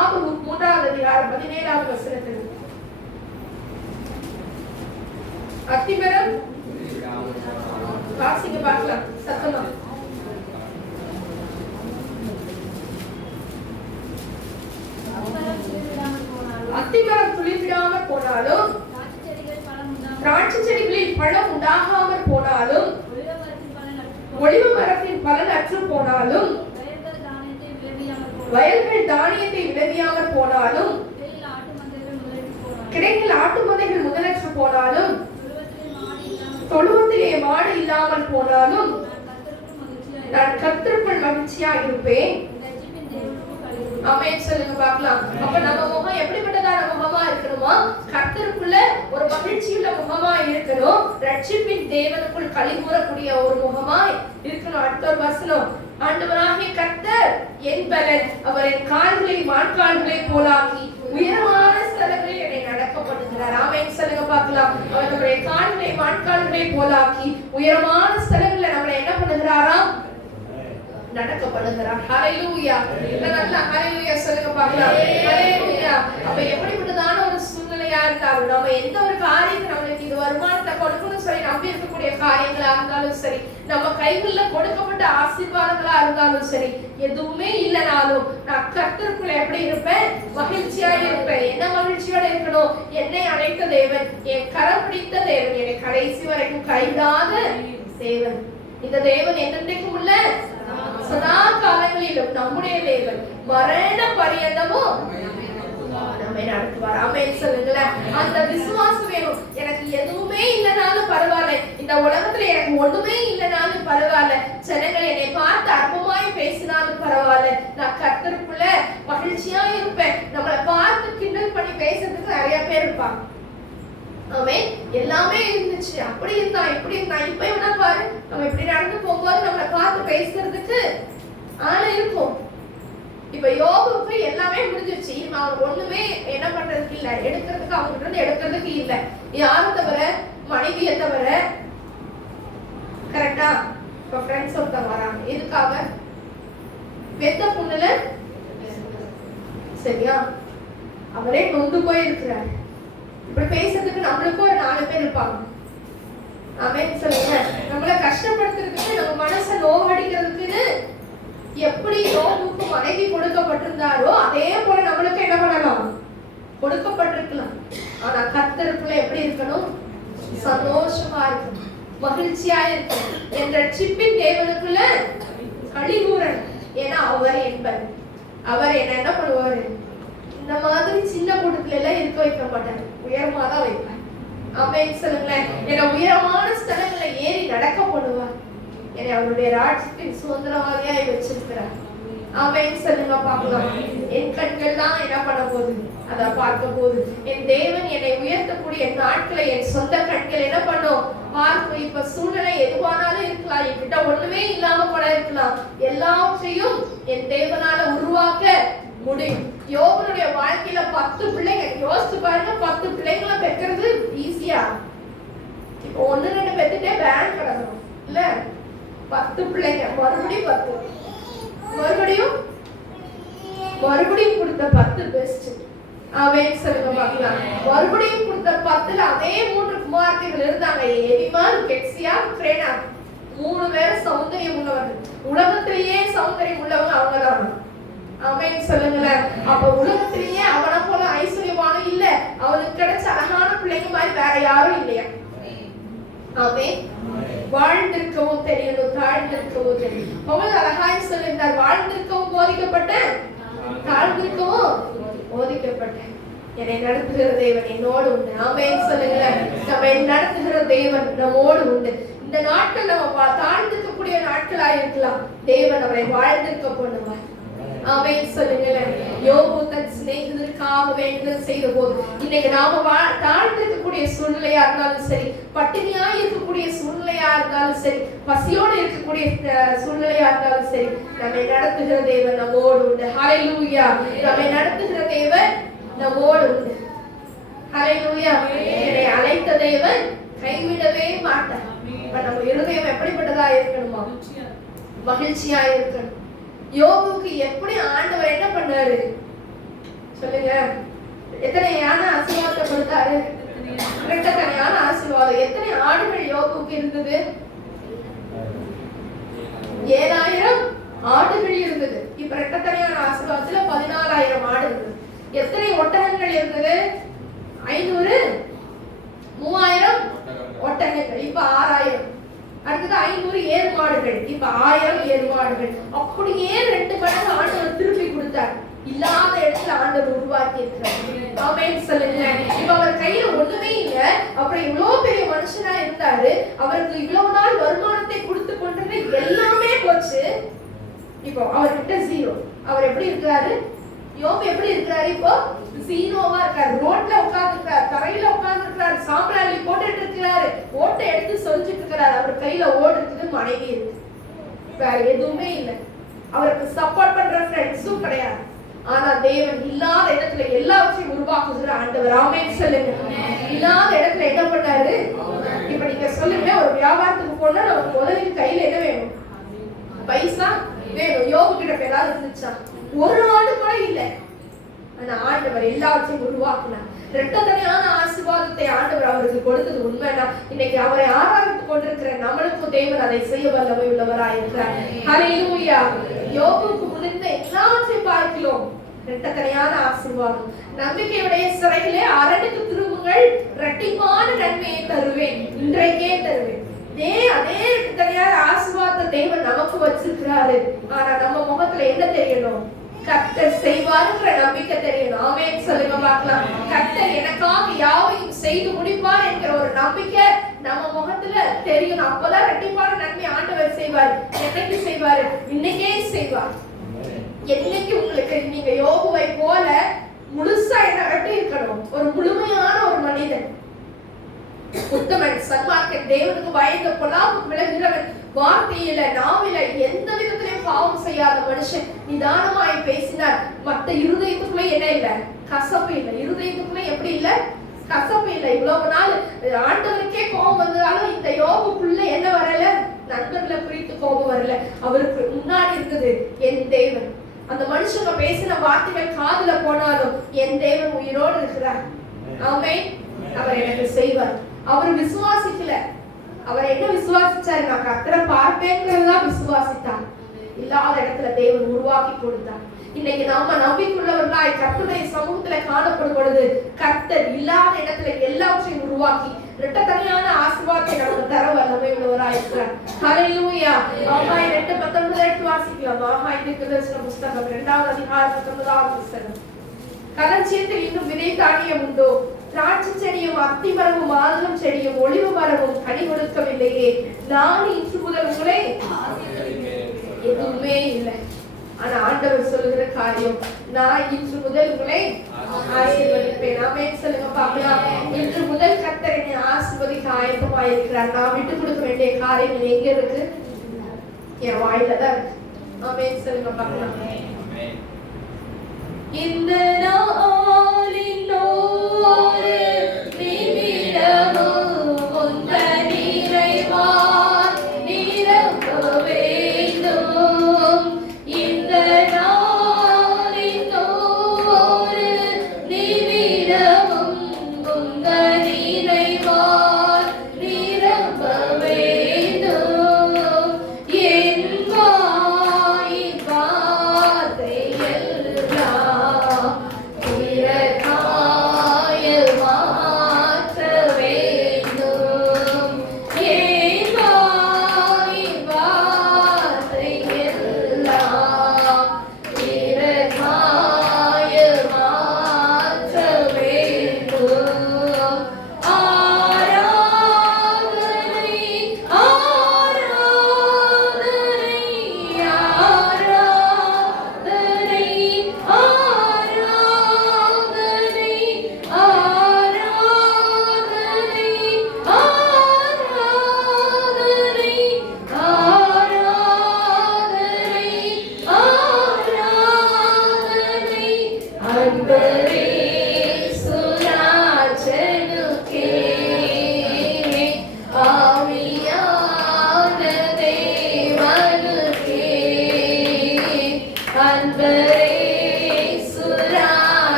ஆபரூத் 3வது அதிகாரம் 17வது வசனத்தில் அத்திமரம் வாசிங்க பார்க்கலாம் சத்தமா. அத்திமரம் துளிர்விடாமல் போனாலும், திராட்சை செடிகளில் பழம் உண்டாகாமல் போனாலும், ஒலிவ மரத்தின் பலன் அற்று போனாலும், வயல்கள் தானியத்தை விளைவியாமல் போனாலும், கிடைக்கில் ஆட்டு மந்தைகள் முதலற்று போனாலும், தொழுவத்திலே மாடு இல்லாமல் போனாலும், நான் கர்த்தருக்குள் மகிழ்ச்சியாக இருப்பேன். ஆமென் சொல்லுங்க பார்க்கலாம். அப்ப நம்ம முகம் எப்படிப்பட்டதான முகமா இருக்கணுமா? கர்த்தருக்குள்ள ஒரு மகிழ்ச்சியுள்ள முகமா இருக்கணும். ரட்சிப்பின் தேவனுக்குள் களி கூறக்கூடிய ஒரு முகமா இருக்கணும். அடுத்த ஒரு வசனம், ஆண்டவராகிய கர்த்தர் என் பலன், அவர் என் கால்களை வான்கால்களை போலாக்கி உயரமான ஸ்தலங்களில் என்னை நடக்கப்படுகிறார். ஆமென் சொல்லுங்க பார்க்கலாம். அவர் நம்முடைய கால்களை வான்கால்களை போலாக்கி உயரமான ஸ்தலங்களில் நம்மளை என்ன பண்ணுகிறாராம்? நடக்கப்படுகிறார். ஹalleluya. நல்லா ஹalleluya சொல்லுங்க பார்க்கலாம். ஹalleluya. அப்ப எப்படிப்பட்டதான ஒரு சூழ்நிலையா இருந்தாலும், நம்ம எந்த ஒரு காரியத்தை நம்மளுக்கு இது வருமானத்தை கொடுக்கணும் சொல்லி நம்பி இருக்கக்கூடிய காரியங்களா இருந்தாலும் சரி, நம்ம கைகள்ல கொடுக்கப்பட்ட ஆசீர்வாதங்களா இருந்தாலும் சரி, எதுவுமே இல்லைனாலும் நான் கர்த்தருக்குள்ள எப்படி இருப்பேன்? மகிழ்ச்சியா இருப்பேன். என்ன மகிழ்ச்சியோட இருக்கணும்? என்னை அழைத்த தேவன், என் கரம் பிடித்த தேவன், என்னை கடைசி வரைக்கும் கைவிடாத தேவன். இந்த தேவன் என்னென்றைக்கும் உள்ள சதா காலங்களிலும் நம்முடைய தேவன் மரண பரியந்தமும் நம்மை நடத்துவார். ஆமென் சொல்லுங்களேன். அந்த விசுவாசம் வேணும். எனக்கு எதுவுமே இல்லைனாலும் பரவாயில்ல, இந்த உலகத்துல எனக்கு ஒண்ணுமே இல்லைனாலும் பரவாயில்ல, ஜனங்கள் என்னை பார்த்து அற்பமாய் பேசினாலும் பரவாயில்ல, நான் கர்த்தருக்குள்ள மகிழ்ச்சியா இருப்பேன். நம்மளை பார்த்து கிண்டல் பண்ணி பேசுறதுக்கு நிறைய பேர் இருப்பாங்க. ஆமென். எல்லாமே இருந்துச்சு, அப்படி இருந்தா இப்படி இருந்தா, இப்ப என்ன பாரு, நம்ம இப்படி நடந்து போகும்போது நம்மளை பார்த்து பேசுறதுக்கு ஆளு இருக்கும். இப்ப யோபுக்கு எல்லாமே முடிஞ்சிருச்சு. அவன் ஒண்ணுமே என்ன பண்றதுக்கு இல்ல, எடுக்கிறதுக்கு அவங்க இருந்து எடுக்கிறதுக்கு இல்ல. யாரும் தவிர, மனைவியை தவிர. கரெக்டா? இப்ப ஃப்ரெண்ட்ஸ் ஒருத்தவங்க வராங்க, எதுக்காக? வெத்த புண்ணுல, சரியா, அவரே நொந்து போய் இருக்கிறார். இப்படி பேசுறதுக்கு நம்மளுக்கும் ஒரு 4 பேர் இருப்பாங்க. ஆமென் சொல்லுங்க. நம்மளை கஷ்டப்படுத்துறதுக்கு, நம்ம மனசை நோவடிக்கிறதுக்குன்னு எப்படி யோபுக்கு மனைவி கொடுக்கப்பட்டிருந்தாரோ அதே போல நம்மளுக்கு என்ன பண்ணலாம்? கொடுக்கப்பட்டிருக்கலாம். ஆனா கர்த்தருக்குள்ள எப்படி இருக்கணும்? சந்தோஷமா இருக்கணும், மகிழ்ச்சியா இருக்கணும். என் ரட்சிப்பின் தேவனுக்குள்ள களி கூறணும். ஏன்னா அவர் என்பர். அவர் என்ன பண்ணுவாரு? இந்த மாதிரி சின்ன கூட்டத்துல எல்லாம் இருக்க வைக்க மாட்டாரு, உயரமா தான் வைப்பார். ஆமென் சொல்லுங்களேன். என்னை உயரமான ஸ்தலங்களை ஏறி நடக்க பண்ணுவார். என்னை அவருடைய ராஜ்யத்தின் சுதந்திரவாதியாய் வச்சிருக்கிறார். ஆமென் சொல்லுங்க பார்க்கலாம். என் கண்கள் தான் என்ன பண்ண போகுது? அதை பார்க்க போகுது. என் தேவன் என்னை உயர்த்தக்கூடிய நாட்களை என் சொந்த கண்கள் என்ன பண்ணும்? பார்க்கும். இப்ப சூழ்நிலை எதுவானாலும் இருக்கலாம், என்கிட்ட ஒண்ணுமே இல்லாம கூட இருக்கலாம், எல்லாவற்றையும் என் தேவனால உருவாக்க முடியும். யோபனுடைய வாழ்க்கையில 10 பிள்ளைங்க. யோசிச்சு பாருங்க, 10 பிள்ளைங்களை பெற்றது ஈஸியா? இப்போ 1-2 பெத்துட்டே பேன் கிடக்கணும் இல்ல? 10 பிள்ளைங்க, மறுபடியும் 10, மறுபடியும் கொடுத்த 10 பெஸ்ட். ஆமென் சொல்லுங்க பார்க்கலாம். மறுபடியும் கொடுத்த 10ல அதே 3 குமாரத்திகள் இருந்தாங்க. எலிமால், கெக்சியா, த்ரேனா. 3 பேர் சௌந்தரியம் உள்ளவர்கள். உலகத்திலேயே சௌந்தரியம் உள்ளவங்க அவங்கதான். ஆமென் சொல்லுங்களேன். அப்ப உலகத்திலேயே அவனை போல ஐஸ்வர்யவானும் இல்ல, அவனுக்கு கிடைச்ச அழகான பிள்ளைங்க மாதிரி வேற யாரும் இல்லையா? ஆமென். வாழ்ந்திருக்கவும் தெரியணும், தாழ்ந்திருக்கவும் தெரியும். பவுல் அழகாய் சொல்லியிருந்தார், வாழ்ந்திருக்கவும் போதிக்கப்பட்டேன், தாழ்ந்திருக்கவும் போதிக்கப்பட்டேன். என்னை நடத்துகிற தேவன் என்னோடு உண்டு. ஆமென் சொல்லுங்களேன். நம்மை நடத்துகிற தேவன் நம்மோடு உண்டு. இந்த நாட்கள் நம்ம தாழ்ந்திருக்கக்கூடிய நாட்களா இருக்கலாம், தேவன் அவரை வாழ்ந்திருக்க பண்ணுவார். ஆமென் சொல்லுங்களேன். யோபு தன் சிநேகிதருக்காக வேண்டுதல் செய்த போது, இன்னைக்கு நாம தாழ்ந்திருக்கக்கூடிய சூழ்நிலையா இருந்தாலும் சரி, பட்டினியா இருக்கக்கூடிய சூழ்நிலையா இருந்தாலும் சரி, பசியோடு இருக்கக்கூடிய சூழ்நிலையா இருந்தாலும் சரி, நம்மை நடத்துகிற தேவன் நம்மோடு உண்டு. ஹல்லேலூயா. நம்மை நடத்துகிற தேவன் நம்மோடு உண்டு. ஹல்லேலூயா. என்னை அழைத்த தேவன் கைவிடவே மாட்டார். நம்ம இருதயம் எப்படிப்பட்டதா இருக்கணுமா? மகிழ்ச்சியா இருக்கணும். யோபுக்கு எப்படி ஆண்டவர் என்ன பண்ணாரு சொல்லுங்க? எத்தனையான ஆசீர்வாதத்தை கொடுத்தாரு? இரட்டத்தனையான ஆசீர்வாதம். எத்தனை ஆடுகள் யோபுக்கு இருந்தது? 7000 ஆடுகள் இருந்தது. இப்ப இரட்டத்தனையான ஆசீர்வாதத்துல 14,000 ஆடு இருந்தது. எத்தனை ஒட்டகங்கள் இருந்தது? 500, 3000 ஒட்டகங்கள். இப்ப 6000. அடுத்தது 500 ஏறு மாடுகள். இப்ப 1000 ஏறு மாடுகள். அப்படியே 2 மடங்கு ஆண்டவர் திருப்பி கொடுத்தார். இல்லாத இடத்துல ஆண்டவர் உருவாக்கி இருக்கிறார். ஆமென் சொல்லுங்க. இப்ப அவர் கையில ஒண்ணுமே இல்ல, அப்புறம் இவ்வளவு பெரிய மனுஷனா இருந்தாரு, அவருக்கு இவ்வளவு நாள் வருமானத்தை கொடுத்து கொண்டு எல்லாமே போச்சு. இப்போ அவர்கிட்ட 0. அவர் எப்படி இருக்கிறாரு? யோபு எப்படி இருக்கிறாரு? இப்போ 0வா இருக்காரு. ரோட்ல உட்கார்ந்துருக்காரு, தரையில உட்கார்ந்துருக்காரு, சாம்பிராணி போட்டுட்டு இருக்கிறாரு, ஓட்டை எடுத்து சொல்லிட்டு இருக்கிறாரு. அவர் கையில ஓடு இருக்குது, மனைவி இருக்கு, வேற எதுவுமே இல்லை. அவருக்கு சப்போர்ட் பண்ற ஃப்ரெண்ட்ஸும் கிடையாது. ஆனா தேவன் இல்லாத இடத்துல எல்லாவற்றையும் உருவாக்குகிற ஆண்டவர். ஆமென் சொல்லுங்க. இல்லாத இடத்துல என்ன பண்ணாரு? இப்ப நீங்க சொல்லுங்க, ஒரு வியாபாரத்துக்கு போனா நமக்கு முதலில் கையில என்ன வேணும்? பைசா வேணும். யோபு கிட்ட ஏதாவது இருந்துச்சா? ஒரு ஆடு கூட இல்ல. ஆனா ஆண்டவர் எல்லாவற்றையும் உருவாக்குனார். இரட்டத்தனையான ஆசீர்வாதத்தை ஆண்டவர் அவருக்கு கொடுத்தது உண்மைனா, இன்னைக்கு அவரை ஆராதித்துக் கொண்டிருக்கிற நம்மளுக்கும் தேவன் அதை செய்ய வல்லமை உள்ளவராய் இருக்கிறார். ஹல்லேலூயா. யோபுக்கு முடிந்த எல்லாவற்றையும் பார்க்கிறோம். இரட்டத்தனையான ஆசீர்வாதம். நம்பிக்கையுடைய சிறையிலே அரணுக்கு திரும்புங்கள், இரட்டிப்பான நன்மையை தருவேன், இன்றைக்கே தருவேன். அதே இரட்டத்தனையான ஆசீர்வாதத்தை தேவன் நமக்கு வச்சிருக்கிறாரு. ஆனா நம்ம முகத்துல என்ன தெரியணும்? கர்த்தர் செய்வார்ங்கிற நம்பிக்கை தெரியணும். ஆமென் சொல்லுங்க பார்க்கலாம். கர்த்தர் எனக்காக யாவையும் செய்து முடிப்பார் என்கிற ஒரு நம்பிக்கை நம்ம முகத்துல தெரியணும். அப்பதான் இரட்டிப்பான நன்மை ஆண்டவர் செய்வார். என்னைக்கு செய்வாரு? இன்னைக்கே செய்வார். என்னைக்கு உங்களுக்கு நீங்க யோபுவை போல முழுசா என்ன கட்டி இருக்கணும்? ஒரு முழுமையான ஒரு மனிதன், உத்தமன், சன்மார்க்கன், தேவனுக்கு பயந்து பொல்லாப்புக்கு விலகுகிறவன், வார்த்தையில நாவில எந்த விதத்திலையும் பாவம் செய்யாத மனுஷன், நிதானமாய் பேசினார். மத்த இருதயத்துக்குள்ள என்ன இல்ல? கசப்பு இல்ல. இருதயத்துக்குள்ள எப்படி இல்ல? கசப்பு இல்ல. இவ்வளவு நாள் ஆண்டவருக்கே கோபம் வந்ததாலும் இந்த யோபுக்குள்ள என்ன வரல? நண்பர்களை குறித்து கோபம் வரல. அவருக்கு முன்னாடி இருந்தது என் தேவன். அந்த மனுஷங்க பேசின வார்த்தைகள் காதுல போனாலும் என் தேவன் உயிரோடு இருக்கிறார். ஆமென். அவர் எனக்கு செய்வார். அவர் விசுவாசிக்கல. அவர் என்ன விசுவாசிச்சாரு? நான் கர்த்தரை பார்ப்பேங்கிறதா விசுவாசித்தார். இல்லாத இடத்துல தேவன் உருவாக்கி கொடுத்தார். இன்னைக்கு நாம நம்பிக்கையுள்ளவர்களாய் கர்த்தருடைய சமூகத்துல காணப்படும் பொழுது கர்த்தர் இல்லாத இடத்துல எல்லாவற்றையும் உருவாக்கி இரட்டத்தனையான ஆசீர்வாதத்தை நமக்கு தர வல்லமை உள்ளவராய் இருக்கிறார். ஹல்லேலூயா. ஆகாய் 2:19 வாசிக்கலாம். ஆகாய் தீர்க்கதரிசன புத்தகம் 2வது அதிகாரம் 19வது வசனம். களஞ்சியத்தில் இன்னும் விதை தானியம் உண்டோ? திராட்சை செடியும் அத்தி மரமும் மாதுளம் செடியும் ஒலிவ மரமும் கனி கொடுக்கவில்லையே. நான் இன்று முதல் உங்களை எதுவுமே இல்லை. ஆனா ஆண்டவர் சொல்லுகிற காரியம், நான் இன்று முதல் உங்களை ஆசீர்வதிப்பேன். ஆமென் சொல்லுங்க பார்க்கலாம். இன்று முதல் கர்த்தர் என்னை ஆசீர்வதிக்க ஆயத்தமாய் இருக்கிறார். நான் விட்டு கொடுக்க வேண்டிய காரியம் எங்க இருக்கு? என் வாயில தான் இருக்கு. ஆமென் சொல்லுங்க பார்க்கலாம். இந்த நாளின் ஒரு நிமிடமும் உந்தன் நிறைவால் நிரம்ப வேண்டும். இந்த நாளின் ஒரு நிமிடம்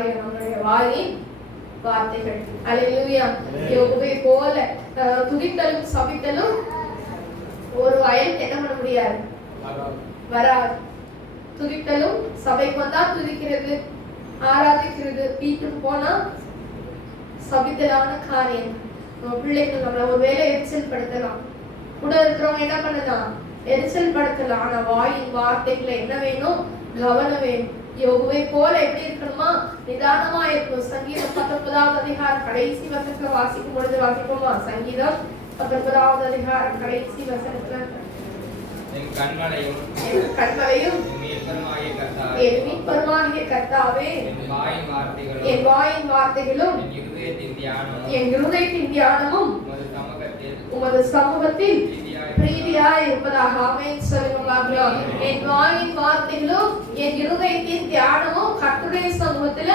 காரியம் நம்முடைய வாயின் வார்த்தைகள். அல்லேலூயா. யோபை போல துதித்தலும் சபித்தலும் ஒரு வயலுக்கு என்ன பண்ண முடியாது, வராது. துதித்தலும் சபைக்கு வந்தா துதிக்கிறது, ஆராதிக்கிறது, வீட்டுக்கு போனா சபித்தலான காரியம். நம்ம பிள்ளைகள் நம்மள ஒரு வேலை எரிச்சல் படுத்தலாம், கூட இருக்கிறவங்க என்ன பண்ணலாம், எரிச்சல் படுத்தலாம். ஆனா வாயின் வார்த்தைகளை என்ன வேணும், கவனம் வேணும். யோபுவை போல எப்படி இருக்கணுமா, நிதானமா இருக்கணும். சங்கீதம் 19வது அதிகாரம் கடைசி வசனத்துல வாசிக்கும் பொழுது வாசிப்போமா? சங்கீதம் 19வது அதிகாரம் கடைசி வசனத்துல, என் கண்மலையும் என் மீட்பருமாகிய கர்த்தாவே, என் வாயின் வார்த்தைகளும் என் இருதயத்தின் தியானமும் உமது சமூகத்தில் பிரீதியாய் இருப்பதாக. ஆமென் சொல்லுங்க பார்க்கலாம். என் வாயின் வார்த்தைகளும் என் இருதயத்தின் தியானமும் கர்த்தருடைய சமூகத்துல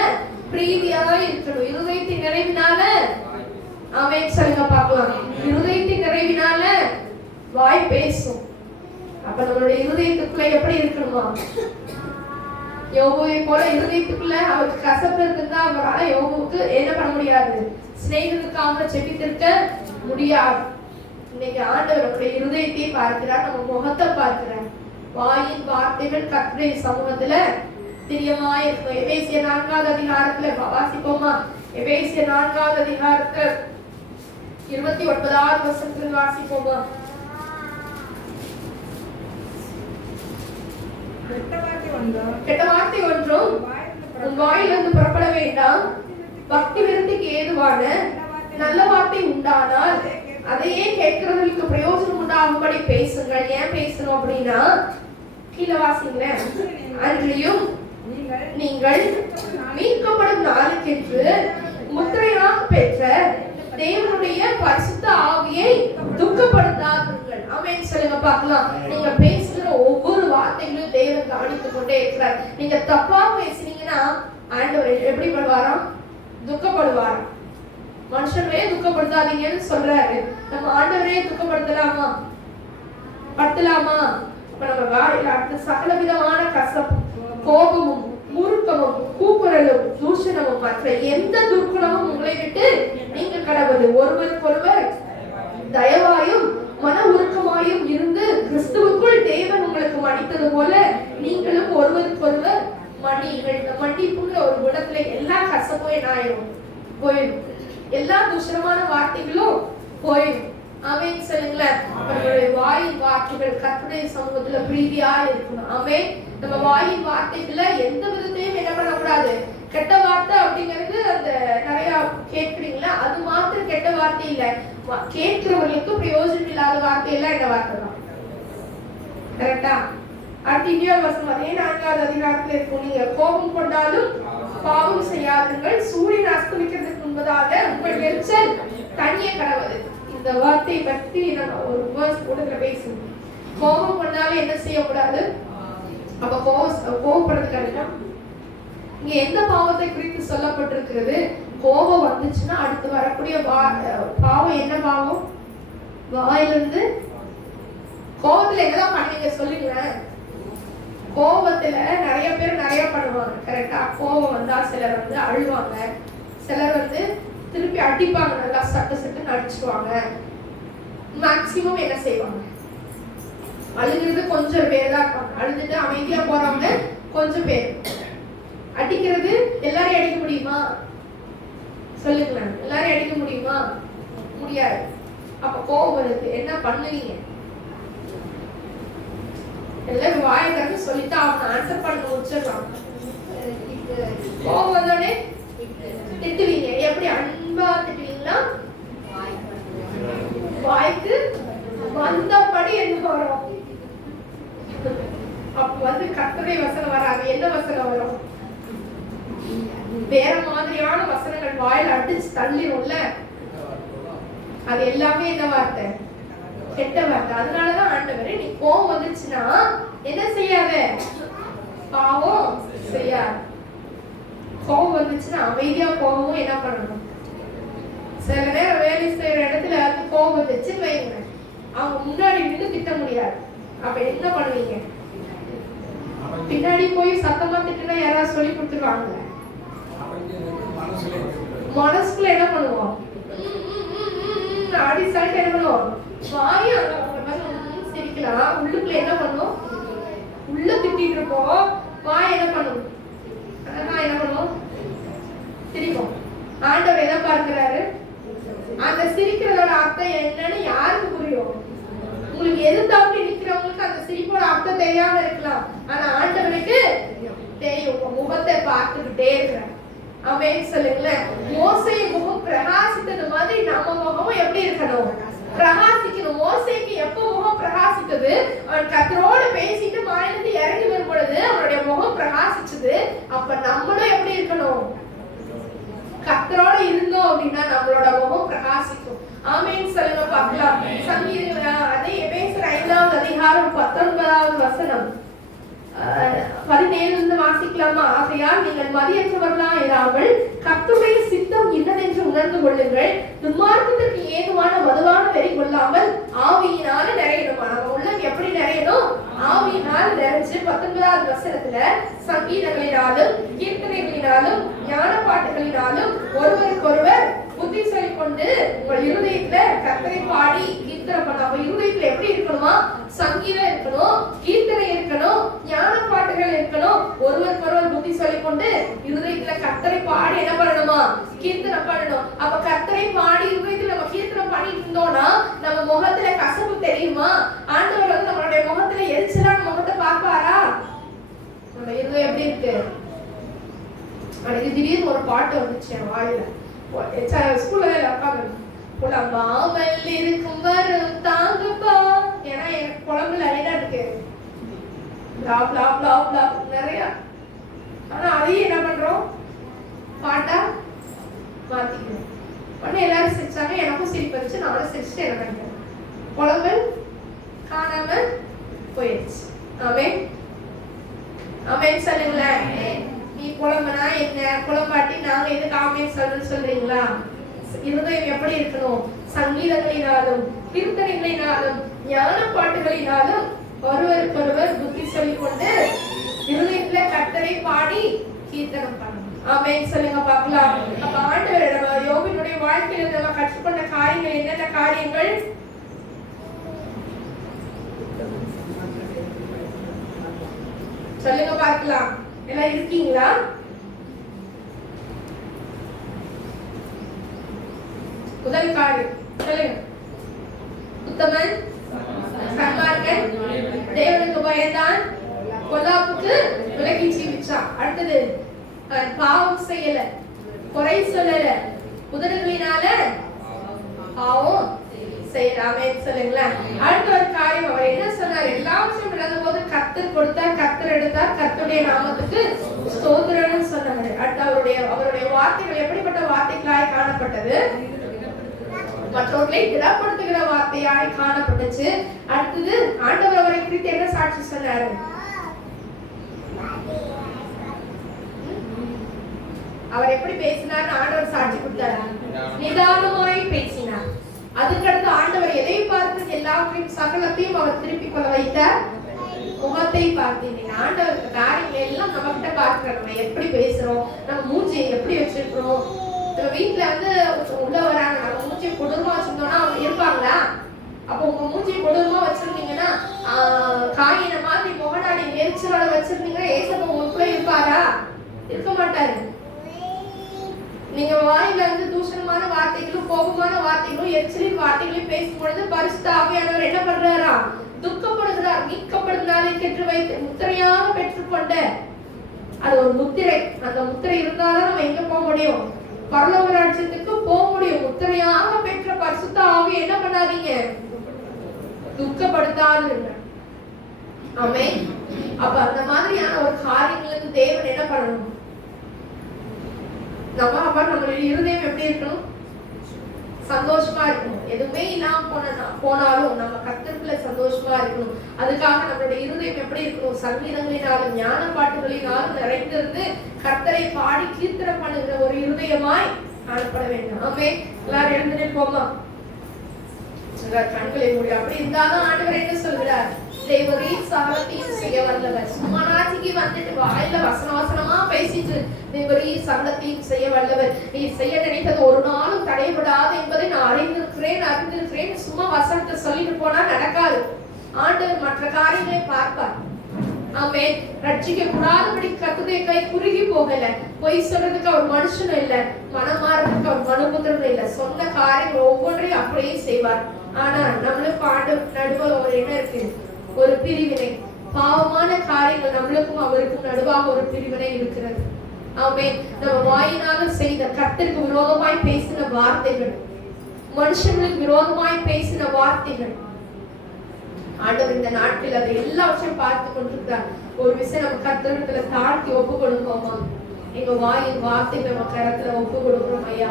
பிரீதியாய் இருக்கணும். இருதயத்தின் நிறைவினால, ஆமென் சொல்லுங்க பார்க்கலாம், இருதயத்தின் நிறைவினால வாய் பேசும். அப்ப நம்மளுடைய இருதயத்துக்குள்ள எப்படி இருக்கணுமா, யோபுவை போல இருதயத்துக்குள்ள அவருக்கு கசப்பு இருந்தா அவரால் யோபுவுக்கு என்ன பண்ண முடியாது, சிநேகிதருக்காக செபித்திருக்க முடியாது. இன்னைக்கு ஆண்டவர் நம்முடைய இருதயத்தை பார்க்கிறார், நம்ம முகத்தை பார்க்கிறார். வாயின் வார்த்தைகள் கர்த்தருடைய சமூகத்துல பிரியமாய் இருக்கும். எபேசியர் 4வது அதிகாரத்துல வாசிப்போமா? எபேசியர் 4வது அதிகாரத்துல 29வது வசனத்துல வாசிப்போமா? கெட்ட வார்த்தை ஒன்றும் உன் வாயிலிருந்து புறப்பட வேண்டாம். பக்தி விருத்திக்கு ஏதுவான நல்ல வார்த்தை உண்டானால் அதையே கேட்கிறவர்களுக்கு பிரயோஜனம் உண்டாகும்படி பேசுங்கள். ஏன் பேசணும் அப்படின்னா, கீழே வாசிங்களேன், அன்றியும் நீங்கள் மீட்கப்படும் நாளுக்கென்று முத்திரையாக பெற்ற தேவனுடைய பரிசுத்த ஆவியை துக்கப்படுத்தாதீர்கள். ஆமென் சொல்லுங்க பார்க்கலாம். நீங்க பேசுகிற ஒவ்வொரு வார்த்தைகளையும் தேவன் கவனித்துக் கொண்டே இருக்கிறார். நீங்க தப்பா பேசுனீங்கன்னா ஆண்டவர் எப்படி பண்ணுவாராம், துக்கப்படுவாராம். மனுஷனே துக்கப்படுத்தாதீங்கன்னு சொல்றாரு, நம்ம ஆண்டவரே துக்கப்படுத்தலாமா, படுத்தலாமா? அப்ப நம்ம வாயில அடுத்த சகல விதமான கசப்பும் கோபமும் மூர்க்கமும் கூக்குரலும் தூஷணமும் மற்ற எந்த துர்க்குணமும் உங்களை விட்டு நீங்க கடவுது. ஒருவருக்கொருவர் தயவாயும் மன உருக்கமாயும் இருந்து கிறிஸ்துவுக்குள் தேவன் உங்களுக்கு மன்னித்தது போல நீங்களும் ஒருவருக்கொருவர் மன்னியுங்கள். மன்னிப்புங்கிற ஒரு குணத்துல எல்லா கசப்பும் என்ன ஆயிரும், போயிடும். எல்லா துஷரமான வார்த்தைகளும் போயிடும். ஆமென் சொல்லுங்களேன். நம்மளுடைய வாயின் வார்த்தைகள் கர்த்தருடைய சமூகத்துல பிரீதியா இருக்கணும். ஆமென். நம்ம வாயின் வார்த்தைகள்ல எந்த விதத்தையும் என்ன பண்ணக்கூடாது, கெட்ட வார்த்தை அப்படிங்கிறது அந்த நிறைய கேட்கிறீங்களா, அது மாத்திரம் கெட்ட வார்த்தை இல்ல. கேட்கிறவர்களுக்கு பிரயோஜனம் இல்லாத வார்த்தை எல்லாம் என்ன வார்த்தை தான், கரெக்டா? அடுத்து இன்னொரு வசனம் அதே 4வது அதிகாரத்துல இருக்கும். நீங்க கோபம் கொண்டாலும் பாவம் செய்யாதீர்கள், சூரியன் அஸ்தமிக்கிறதுக்கு முன்பதாக உங்கள் எரிச்சல் தனியே கடவுது. இந்த வார்த்தையை பற்றி நம்ம ஒரு வேர்ஸ் கூட பேசணும். கோபம் கொண்டாலும் என்ன செய்யக்கூடாது, அப்ப கோபப்படுறதுக்கு இங்க எந்த பாவத்தை குறித்து சொல்லப்பட்டிருக்கிறது? கோபம் வந்துச்சுன்னா அடுத்து வரக்கூடிய பாவம் என்ன பாவம்? வாயிலிருந்து கோபத்துல என்னதான் பண்ணீங்க சொல்லுங்களேன். கோபத்துல நிறைய பேர் நிறைய பண்ணுவாங்க, கரெக்டா? கோபம் வந்தா சிலர் வந்து அழுவாங்க, சிலர் வந்து திருப்பி அடிப்பாங்க, நல்லா சட்டு சட்டுன்னு அடிச்சுவாங்க. மேக்சிமம் என்ன செய்வாங்க, அழுகிறது கொஞ்சம் பேர் தான் இருப்பாங்க, அழுதுட்டு அமைதியா போறவங்க கொஞ்சம் பேர். அடிக்கிறது எல்லாரையும் அடிக்க முடியுமா சொல்லுங்களேன்? எல்லாரையும் அடிக்க முடியுமா? முடியாது. அப்ப கோபம் வருது, என்ன பண்ணுவீங்க? எல்லாரும் வாயை திறந்து சொல்லிட்டு அவங்க ஆன்சர் பண்ண முடிச்சிடலாம். கோபம் வந்தோடனே திட்டுவீங்க. எப்படி அன்பா திட்டுவீங்களா? வாய்க்கு வந்தபடி என்ன வரும்? அப்ப வந்து கர்த்தருடைய வசனம் வராது. என்ன வசனம் வரும்? வேற மாதிரியான வசனங்கள் வாயில அடிச்சு தள்ளிடும்ல. அது எல்லாமே என்ன வார்த்தை? கெட்ட வார்த்தை. அதனாலதான் ஆண்டவரே நீ கோபம் வந்துச்சுன்னா என்ன செய்யாத, பாவம் செய்யாது. கோபம் வந்துச்சுன்னா அமைதியா கோபமும் என்ன பண்ணணும். சில நேரம் வேலை செய்யற இடத்துல கோபம் வந்துச்சு வைங்க, அவங்க முன்னாடி நின்று திட்ட முடியாது. அப்ப என்ன பண்ணுவீங்க? பின்னாடி போய் சத்தமா திட்டுனா யாராவது சொல்லி கொடுத்துருவாங்க. மனசுக்குள்ள என்ன பண்ணுவோம்? அப்படி சொல்லிட்டு என்ன பண்ணுவோம்? வாயை சிரிக்கலாம், உள்ளுக்குள்ள என்ன பண்ணும்? உள்ள திட்டிட்டு இருப்போம், வாய் என்ன பண்ணும்? என்ன பண்ணுவோம்? சிரிக்கும். ஆண்டவர் எதை பார்க்கிறாரு? அந்த சிரிக்கிறதோட அர்த்தம் என்னன்னு யாருக்கு புரியும்? உங்களுக்கு எதிர்த்தாப்புல நிக்கிறவங்களுக்கு அந்த சிரிப்போட அர்த்தம் தெரியாம இருக்கலாம், ஆனா ஆண்டவருக்கு தெரியும். உங்க முகத்தை பார்த்துக்கிட்டே இருக்கிறார். ஆமென் சொல்லுங்களேன். மோசே முகம் பிரகாசித்தது மாதிரி நம்ம முகமும் எப்படி இருக்கணும்? பிரகாசிக்கணும். மோசேக்கு எப்ப முகம் பிரகாசித்தது? அவன் கர்த்தரோடு பேசிட்டு மாயிலிருந்து இறங்கி வரும் பொழுது அவனுடைய முகம் பிரகாசிச்சது. அப்ப நம்மளும் எப்படி இருக்கணும்? கர்த்தரோட இருந்தோம் அப்படின்னா நம்மளோட முகம் பிரகாசிக்கும். ஆமென் சொல்லுங்க பார்க்கலாம். சங்கீதம் அதே எபேசியர் 5வது அதிகாரம் 19வது வசனம் 17 வாசிக்கலாமா? ஆகையால் நீங்கள் மதியற்றவர்களா இராமல் கர்த்தருடைய சித்தம் இன்னதென்று உணர்ந்து கொள்ளுங்கள். துன்மார்க்கத்திற்கு ஏதுவான மதுவான வெறி கொள்ளாமல் ஆவியினால நிறையணுமா? நம்ம உள்ளம் எப்படி நிறையணும்? ஆவியினால் நிறைஞ்சு 19வது வசனத்துல சங்கீதங்களினாலும் கீர்த்தனைகளினாலும் ஞான பாட்டுகளினாலும் ஒருவருக்கொருவர் புத்தி சொல்லிக் கொண்டு உங்கள் இருதயத்துல கர்த்தரை பாடி கீர்த்தனை பண்ண. அப்ப இருதயத்துல எப்படி இருக்கணுமா? சங்கீதம் இருக்கணும், கீர்த்தனை இருக்கணும், ஞான பாட்டுகள் இருக்கணும். ஒருவருக்கொருவர் புத்தி சொல்லிக் கொண்டு இருதயத்துல கர்த்தரை பாடி என்ன பண்ணணுமா? கீர்த்தனை பண்ணணும். அப்ப கர்த்தரை பாடி இருதயத்துல நம்ம கீர்த்தனை பண்ணிட்டு இருந்தோம்னா நம்ம முகத்துல கசப்பு தெரியுமா? ஆண்டவர் வந்து நம்மளுடைய முகத்துல எரிச்சலான முகத்தை பார்ப்பாரா? நம்ம இருதயம் எப்படி இருக்கு? அன்னைக்கு திடீர்னு ஒரு பாட்டு வந்துச்சு என் வாயில. ஸ்கூல்ல உட்காந்து புலம்பாமல் இருக்கும் வரும் தாங்கப்பா. ஏன்னா எனக்கு குழம்புல அழினா இருக்கு நிறைய. ஆனா அதையும் என்ன பண்றோம்? பாட்டா மாத்திக்கணும். உடனே எல்லாரும் சிரிச்சாங்க, எனக்கும் சிரிப்பு வந்துச்சு. நானும் சிரிச்சுட்டு என்ன பண்ணிட்டேன்? குழம்பு காணாம போயிடுச்சு. ஆமென் ஆமென் சொல்லுங்களேன். நீ குழம்புனா என்ன, குழம்பாட்டி நாங்க எதுக்கு ஆமென் சொல்றேன்னு சொல்றீங்களா? இருதயம் எப்படி இருக்கணும்? சங்கீதங்களினாலும் கீர்த்தனைகளினாலும் ஞான பாட்டுகளினாலும் ஒருவருக்கொருவர் புத்தி சொல்லிக் கொண்டு இருதயத்துல கர்த்தரை பாடி கீர்த்தனம் பண்ணணும். ஆமென் சொல்லுங்க பார்க்கலாம். அப்ப ஆண்டவர் நம்ம யோபினுடைய வாழ்க்கையில நம்ம கற்றுக்கொண்ட காரியங்கள் என்னென்ன காரியங்கள்? சொல்லுங்க பார்க்கலாம். எல்லாம் இருக்கீங்களா? முதல் காரியம் சொல்லுங்க. உத்தமன், சன்மார்க்கன், தேவனுக்கு பயந்தான், பொல்லாப்புக்கு விலகி ஜீவிச்சான். அடுத்தது பாவம் செய்யல, குறை சொல்லல, உதடுகளினால பாவம் செய்யலாமே சொல்லுங்களேன். அடுத்த ஒரு காரியம் அவர் என்ன சொன்னார்? எல்லாவற்றையும் இழந்த போது கர்த்தர் கொடுத்தார், கர்த்தர் எடுத்தார், கர்த்தருடைய நாமத்துக்கு ஸ்தோத்திரம்னு சொன்னார். அடுத்து அவருடைய வார்த்தைகள் எப்படிப்பட்ட வார்த்தைகளாய் காணப்பட்டது? மற்றவர்களை திடப்படுத்துகிற வார்த்தையாய் காணப்பட்டுச்சு. அடுத்தது ஆண்டவர் அவரை குறித்து என்ன சாட்சி சொன்னாரு? அவர் எப்படி பேசினார்? ஆண்டவர் சாட்சி கொடுத்தார். நிதானமாய் பேசினார். அதுக்கடுத்து ஆண்டவர் எதை பார்த்து எல்லாவற்றையும் சகலத்தையும் அவர் திருப்பி கொள்ள வைத்தார்? முகத்தை பார்த்தீங்க. ஆண்டவருக்கு காரியங்கள் எல்லாம் நம்ம கிட்ட பார்க்கிறார். நம்ம எப்படி பேசுறோம், நம்ம மூஞ்சியை எப்படி வச்சிருக்கிறோம். நம்ம வீட்டுல வந்து உள்ள வராங்க, நம்ம மூஞ்சியை கொடூரமா வச்சிருந்தோம்னா அவங்க இருப்பாங்களா? அப்போ உங்க மூஞ்சியை கொடூரமா வச்சிருந்தீங்கன்னா காயின மாதிரி முகநாடி நெரிச்சலோட வச்சிருந்தீங்கன்னா ஏசப்பா உங்களுக்குள்ள இருப்பாரா? இருக்க மாட்டாரு. நீங்க வாயில வந்து தூஷணமான வார்த்தைகளும் கோபமான வார்த்தைகளும் எரிச்சலின் வார்த்தைகளையும் பேசும்பொழுது பரிசுத்த ஆவியானவர் என்ன பண்றாரா? துக்கப்படுகிறார். மீட்கப்படுவதாலே கெட்டு வைத்து முத்திரையாக பெற்றுக்கொண்ட அது ஒரு முத்திரை. அந்த முத்திரை இருந்தாலும் நம்ம எங்க போக முடியும்? பரலோக ராஜ்யத்துக்கு போக முடியும். முத்திரையாக பெற்ற பரிசுத்த ஆவி என்ன பண்ணாதீங்க, துக்கப்படுத்தாதுங்க. ஆமென். அப்ப அந்த மாதிரியான ஒரு காரியங்களுக்கு தேவன் என்ன பண்ணணும்? நம்மளுடைய இருதயம் எப்படி இருக்கணும்? சந்தோஷமா இருக்கணும். எதுவுமே இல்லாம போனாலும் நம்ம கர்த்தருக்குள்ள சந்தோஷமா இருக்கணும். அதுக்காக நம்மளுடைய இருதயம் எப்படி இருக்கணும்? சங்கீதங்களினாலும் ஞான பாட்டுகளினாலும் நிறைந்திருந்து கர்த்தரை பாடி கீர்த்தனை பண்ணுகிற ஒரு இருதயமாய் காணப்பட வேண்டும். ஆமென். எல்லாரும் எழுந்து நிற்போமா? கண்களை மூடி. அப்படி இருந்தாலும் ஆண்டவர் என்ன சொல்கிறார்? தேவரீர் சகலத்தையும் செய்ய வல்லவர். சும்மா நாட்டிக்கு வந்துட்டு வாயில வசனமா பேசிட்டு தேவரீ சகலத்தையும் செய்ய வல்லவர், நீ செய்ய நினைத்தது ஒரு நாளும் தடைபடாது என்பதை நான் அறிந்திருக்கிறேன் சும்மா வசனத்தை சொல்லிட்டு போனா நடக்காது. ஆண்டவர் மற்ற காரியங்களை பார்ப்பார். ஆமென். ரட்சிக்க கூடாதபடி கர்த்தருடைய கை குறுகி போகல. பொய் சொல்றதுக்கு அவர் மனுஷனும் இல்ல, மனம் மாறதுக்கு அவர் மனுபுத்திரனும் இல்ல. சொன்ன காரியங்கள் ஒவ்வொன்றையும் அப்படியே செய்வார். ஆனா நம்மளுக்கு ஆண்டவர் நடுவில் ஒரு என்ன இருக்கு? ஒரு பிரிவினை. பாவமான காரியங்கள் நம்மளுக்கும் அவருக்கும் நடுவாக ஒரு பிரிவினை இருக்கிறது. ஆமென். நம்ம வாயினால செய்த கர்த்தருக்கு விரோதமாய் பேசின வார்த்தைகள், மனுஷங்களுக்கு விரோதமாய் பேசின வார்த்தைகள், ஆண்டவர் இந்த நாட்கள் அதை எல்லாவற்றையும் பார்த்து கொண்டிருக்கிறார். ஒரு விஷயம் நம்ம கர்த்தரிடத்துல தாழ்த்தி ஒப்பு கொடுப்போமா? எங்க வாயின் வார்த்தைகளை நம்ம கரத்துல ஒப்பு கொடுக்கிறோம் ஐயா.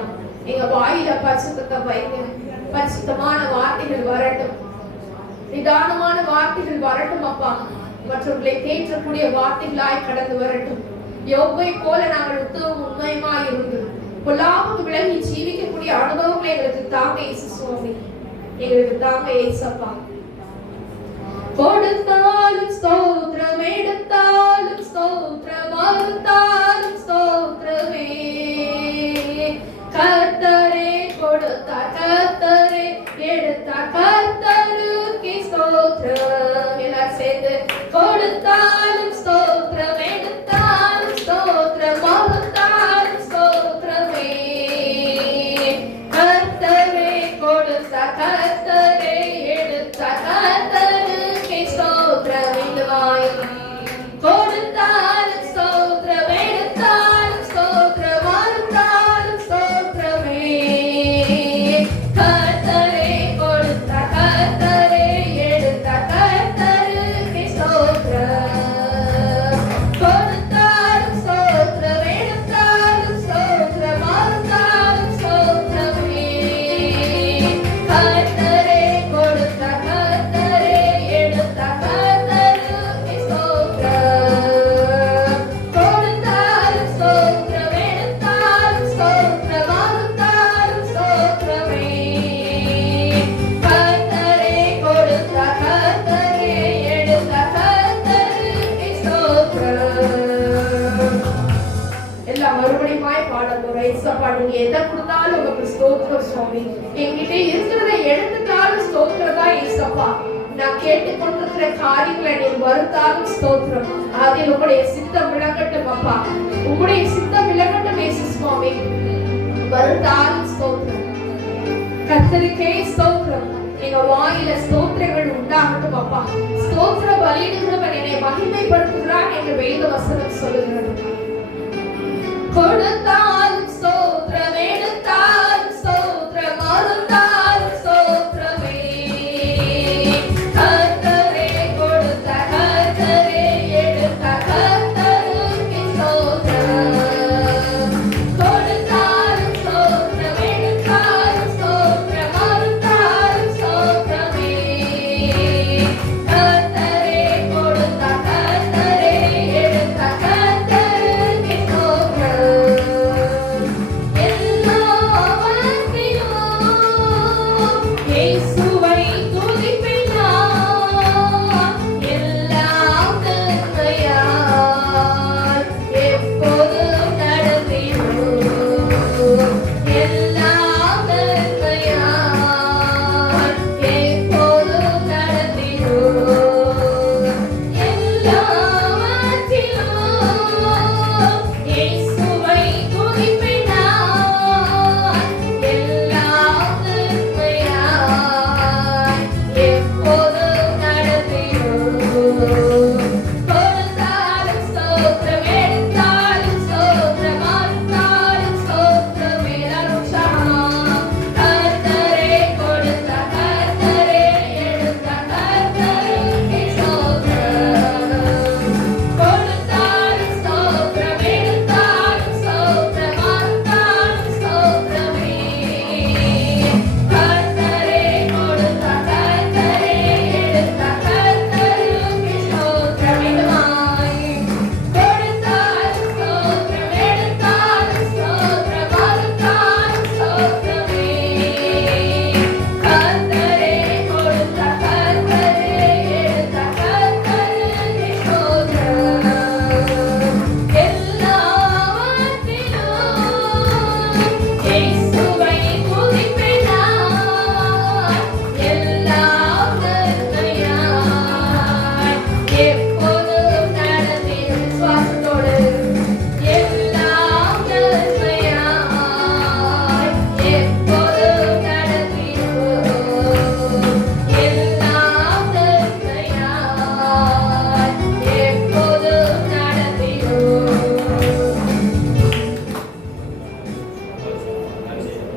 எங்க வாயில பரிசுத்தத்தை வைங்க. பரிசுத்தமான வார்த்தைகள் வரட்டும், நிதானமான வார்த்தைகள் வரட்டும் அப்பா. மற்றவர்களை தேற்றக்கூடிய வார்த்தைகளாய் கடந்து வரட்டும். யோபை போல நாங்கள் உத்தம உண்மையுமாய் இருந்து பொல்லாப்புக்கு விலகி ஜீவிக்கக்கூடிய அனுபவங்களை எங்களுக்கு தாங்க இயேசு சுவாமி, எங்களுக்கு தாங்க இயேசப்பா. கொடுத்தாலும் ஸ்தோத்திரம், எடுத்தாலும் ஸ்தோத்திரம், மறுத்தாலும் ஸ்தோத்திரமே. கர்த்தரே கொடுத்தார், கர்த்தரே எடுத்தார், கர்த்தருக்கே ஸ்தோத்திரம். எல்லாரும் சேர்ந்து கொடுத்தாலும் ஸ்தோத்திரம், எடுத்தாலும் ஸ்தோத்திரம், மறுத்தாலும் ஸ்தோத்திரமே. கர்த்தரே கொடுத்தார், கர்த்தரே எடுத்தார், கர்த்தருக்கே ஸ்தோத்திரம். கொடுத்தாலும் ஸ்தோத்திரம், எடுத்தாலும் ஸ்தோத்திரம், மறுத்தாலும் ஸ்தோத்திரமே. கர்த்தரே கொடுத்தார், கர்த்தரே எடுத்தார், கர்த்தருக்கே ஸ்தோத்திரம். கொடுத்தாலும் ஸ்தோத்திரம், எடுத்தாலும் ஸ்தோத்திரம், மறுத்தாலும் ஸ்தோத்திரமே. கர்த்தரே கொடுத்தார், கர்த்தரே எடுத்தார், கர்த்தருக்கே ஸ்தோத்திரம். கொடுத்தாலும் ஸ்தோத்திரம், எடுத்தாலும் ஸ்தோத்திரம், மறுத்தாலும் ஸ்தோத்திரமே. கர்த்தரே கொடுத்தார், கர்த்தரே எடுத்தார், கர்த்தருக்கே ஸ்தோத்திரம். எல்லாம் மறுபடியுமாய் பாட போறோம். ஏசப்பா, நீங்க எதை கொடுத்தாலும் உங்களுக்கு ஸ்தோத்திரம் சுவாமி. என்கிட்ட இருக்கிறதை எடுத்துட்டாலும் ஸ்தோத்திரதா ஏசப்பா. நான் கேட்டுக்கொண்டிருக்கிற காரியங்களை நீங்க வருத்தாலும் ஸ்தோத்திரம். அதில் உங்களுடைய சித்தம் விளங்கட்டும் அப்பா. உங்களுடைய சித்தம் விளங்கட்டும் இயேசு சுவாமி. வருத்தாலும் ஸ்தோத்திரம். கர்த்தருக்கே ஸ்தோத்திரம். எங்க வாயில ஸ்தோத்திரங்கள் உண்டாகட்டும் அப்பா. ஸ்தோத்திர பலியிடுகிறவன் என்னை மகிமைப்படுத்துகிறான் என்று வேத வசனம் சொல்லுகிறது. கொடுத்தாலும் ஸ்தோத்திரம், எடுத்தாலும் ஸ்தோத்திரம், மறுத்தாலும் ஸ்தோத்திரமே. கர்த்தரே கொடுத்தார், கர்த்தரே எடுத்தார், கர்த்தருக்கே ஸ்தோத்திரம். கொடுத்தாலும் ஸ்தோத்திரம், எடுத்தாலும் ஸ்தோத்திரம், மறுத்தாலும் ஸ்தோத்திரமே. கர்த்தரே கொடுத்தார், கர்த்தரே எடுத்தார், கர்த்தருக்கே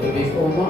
ஜெபிப்போமா?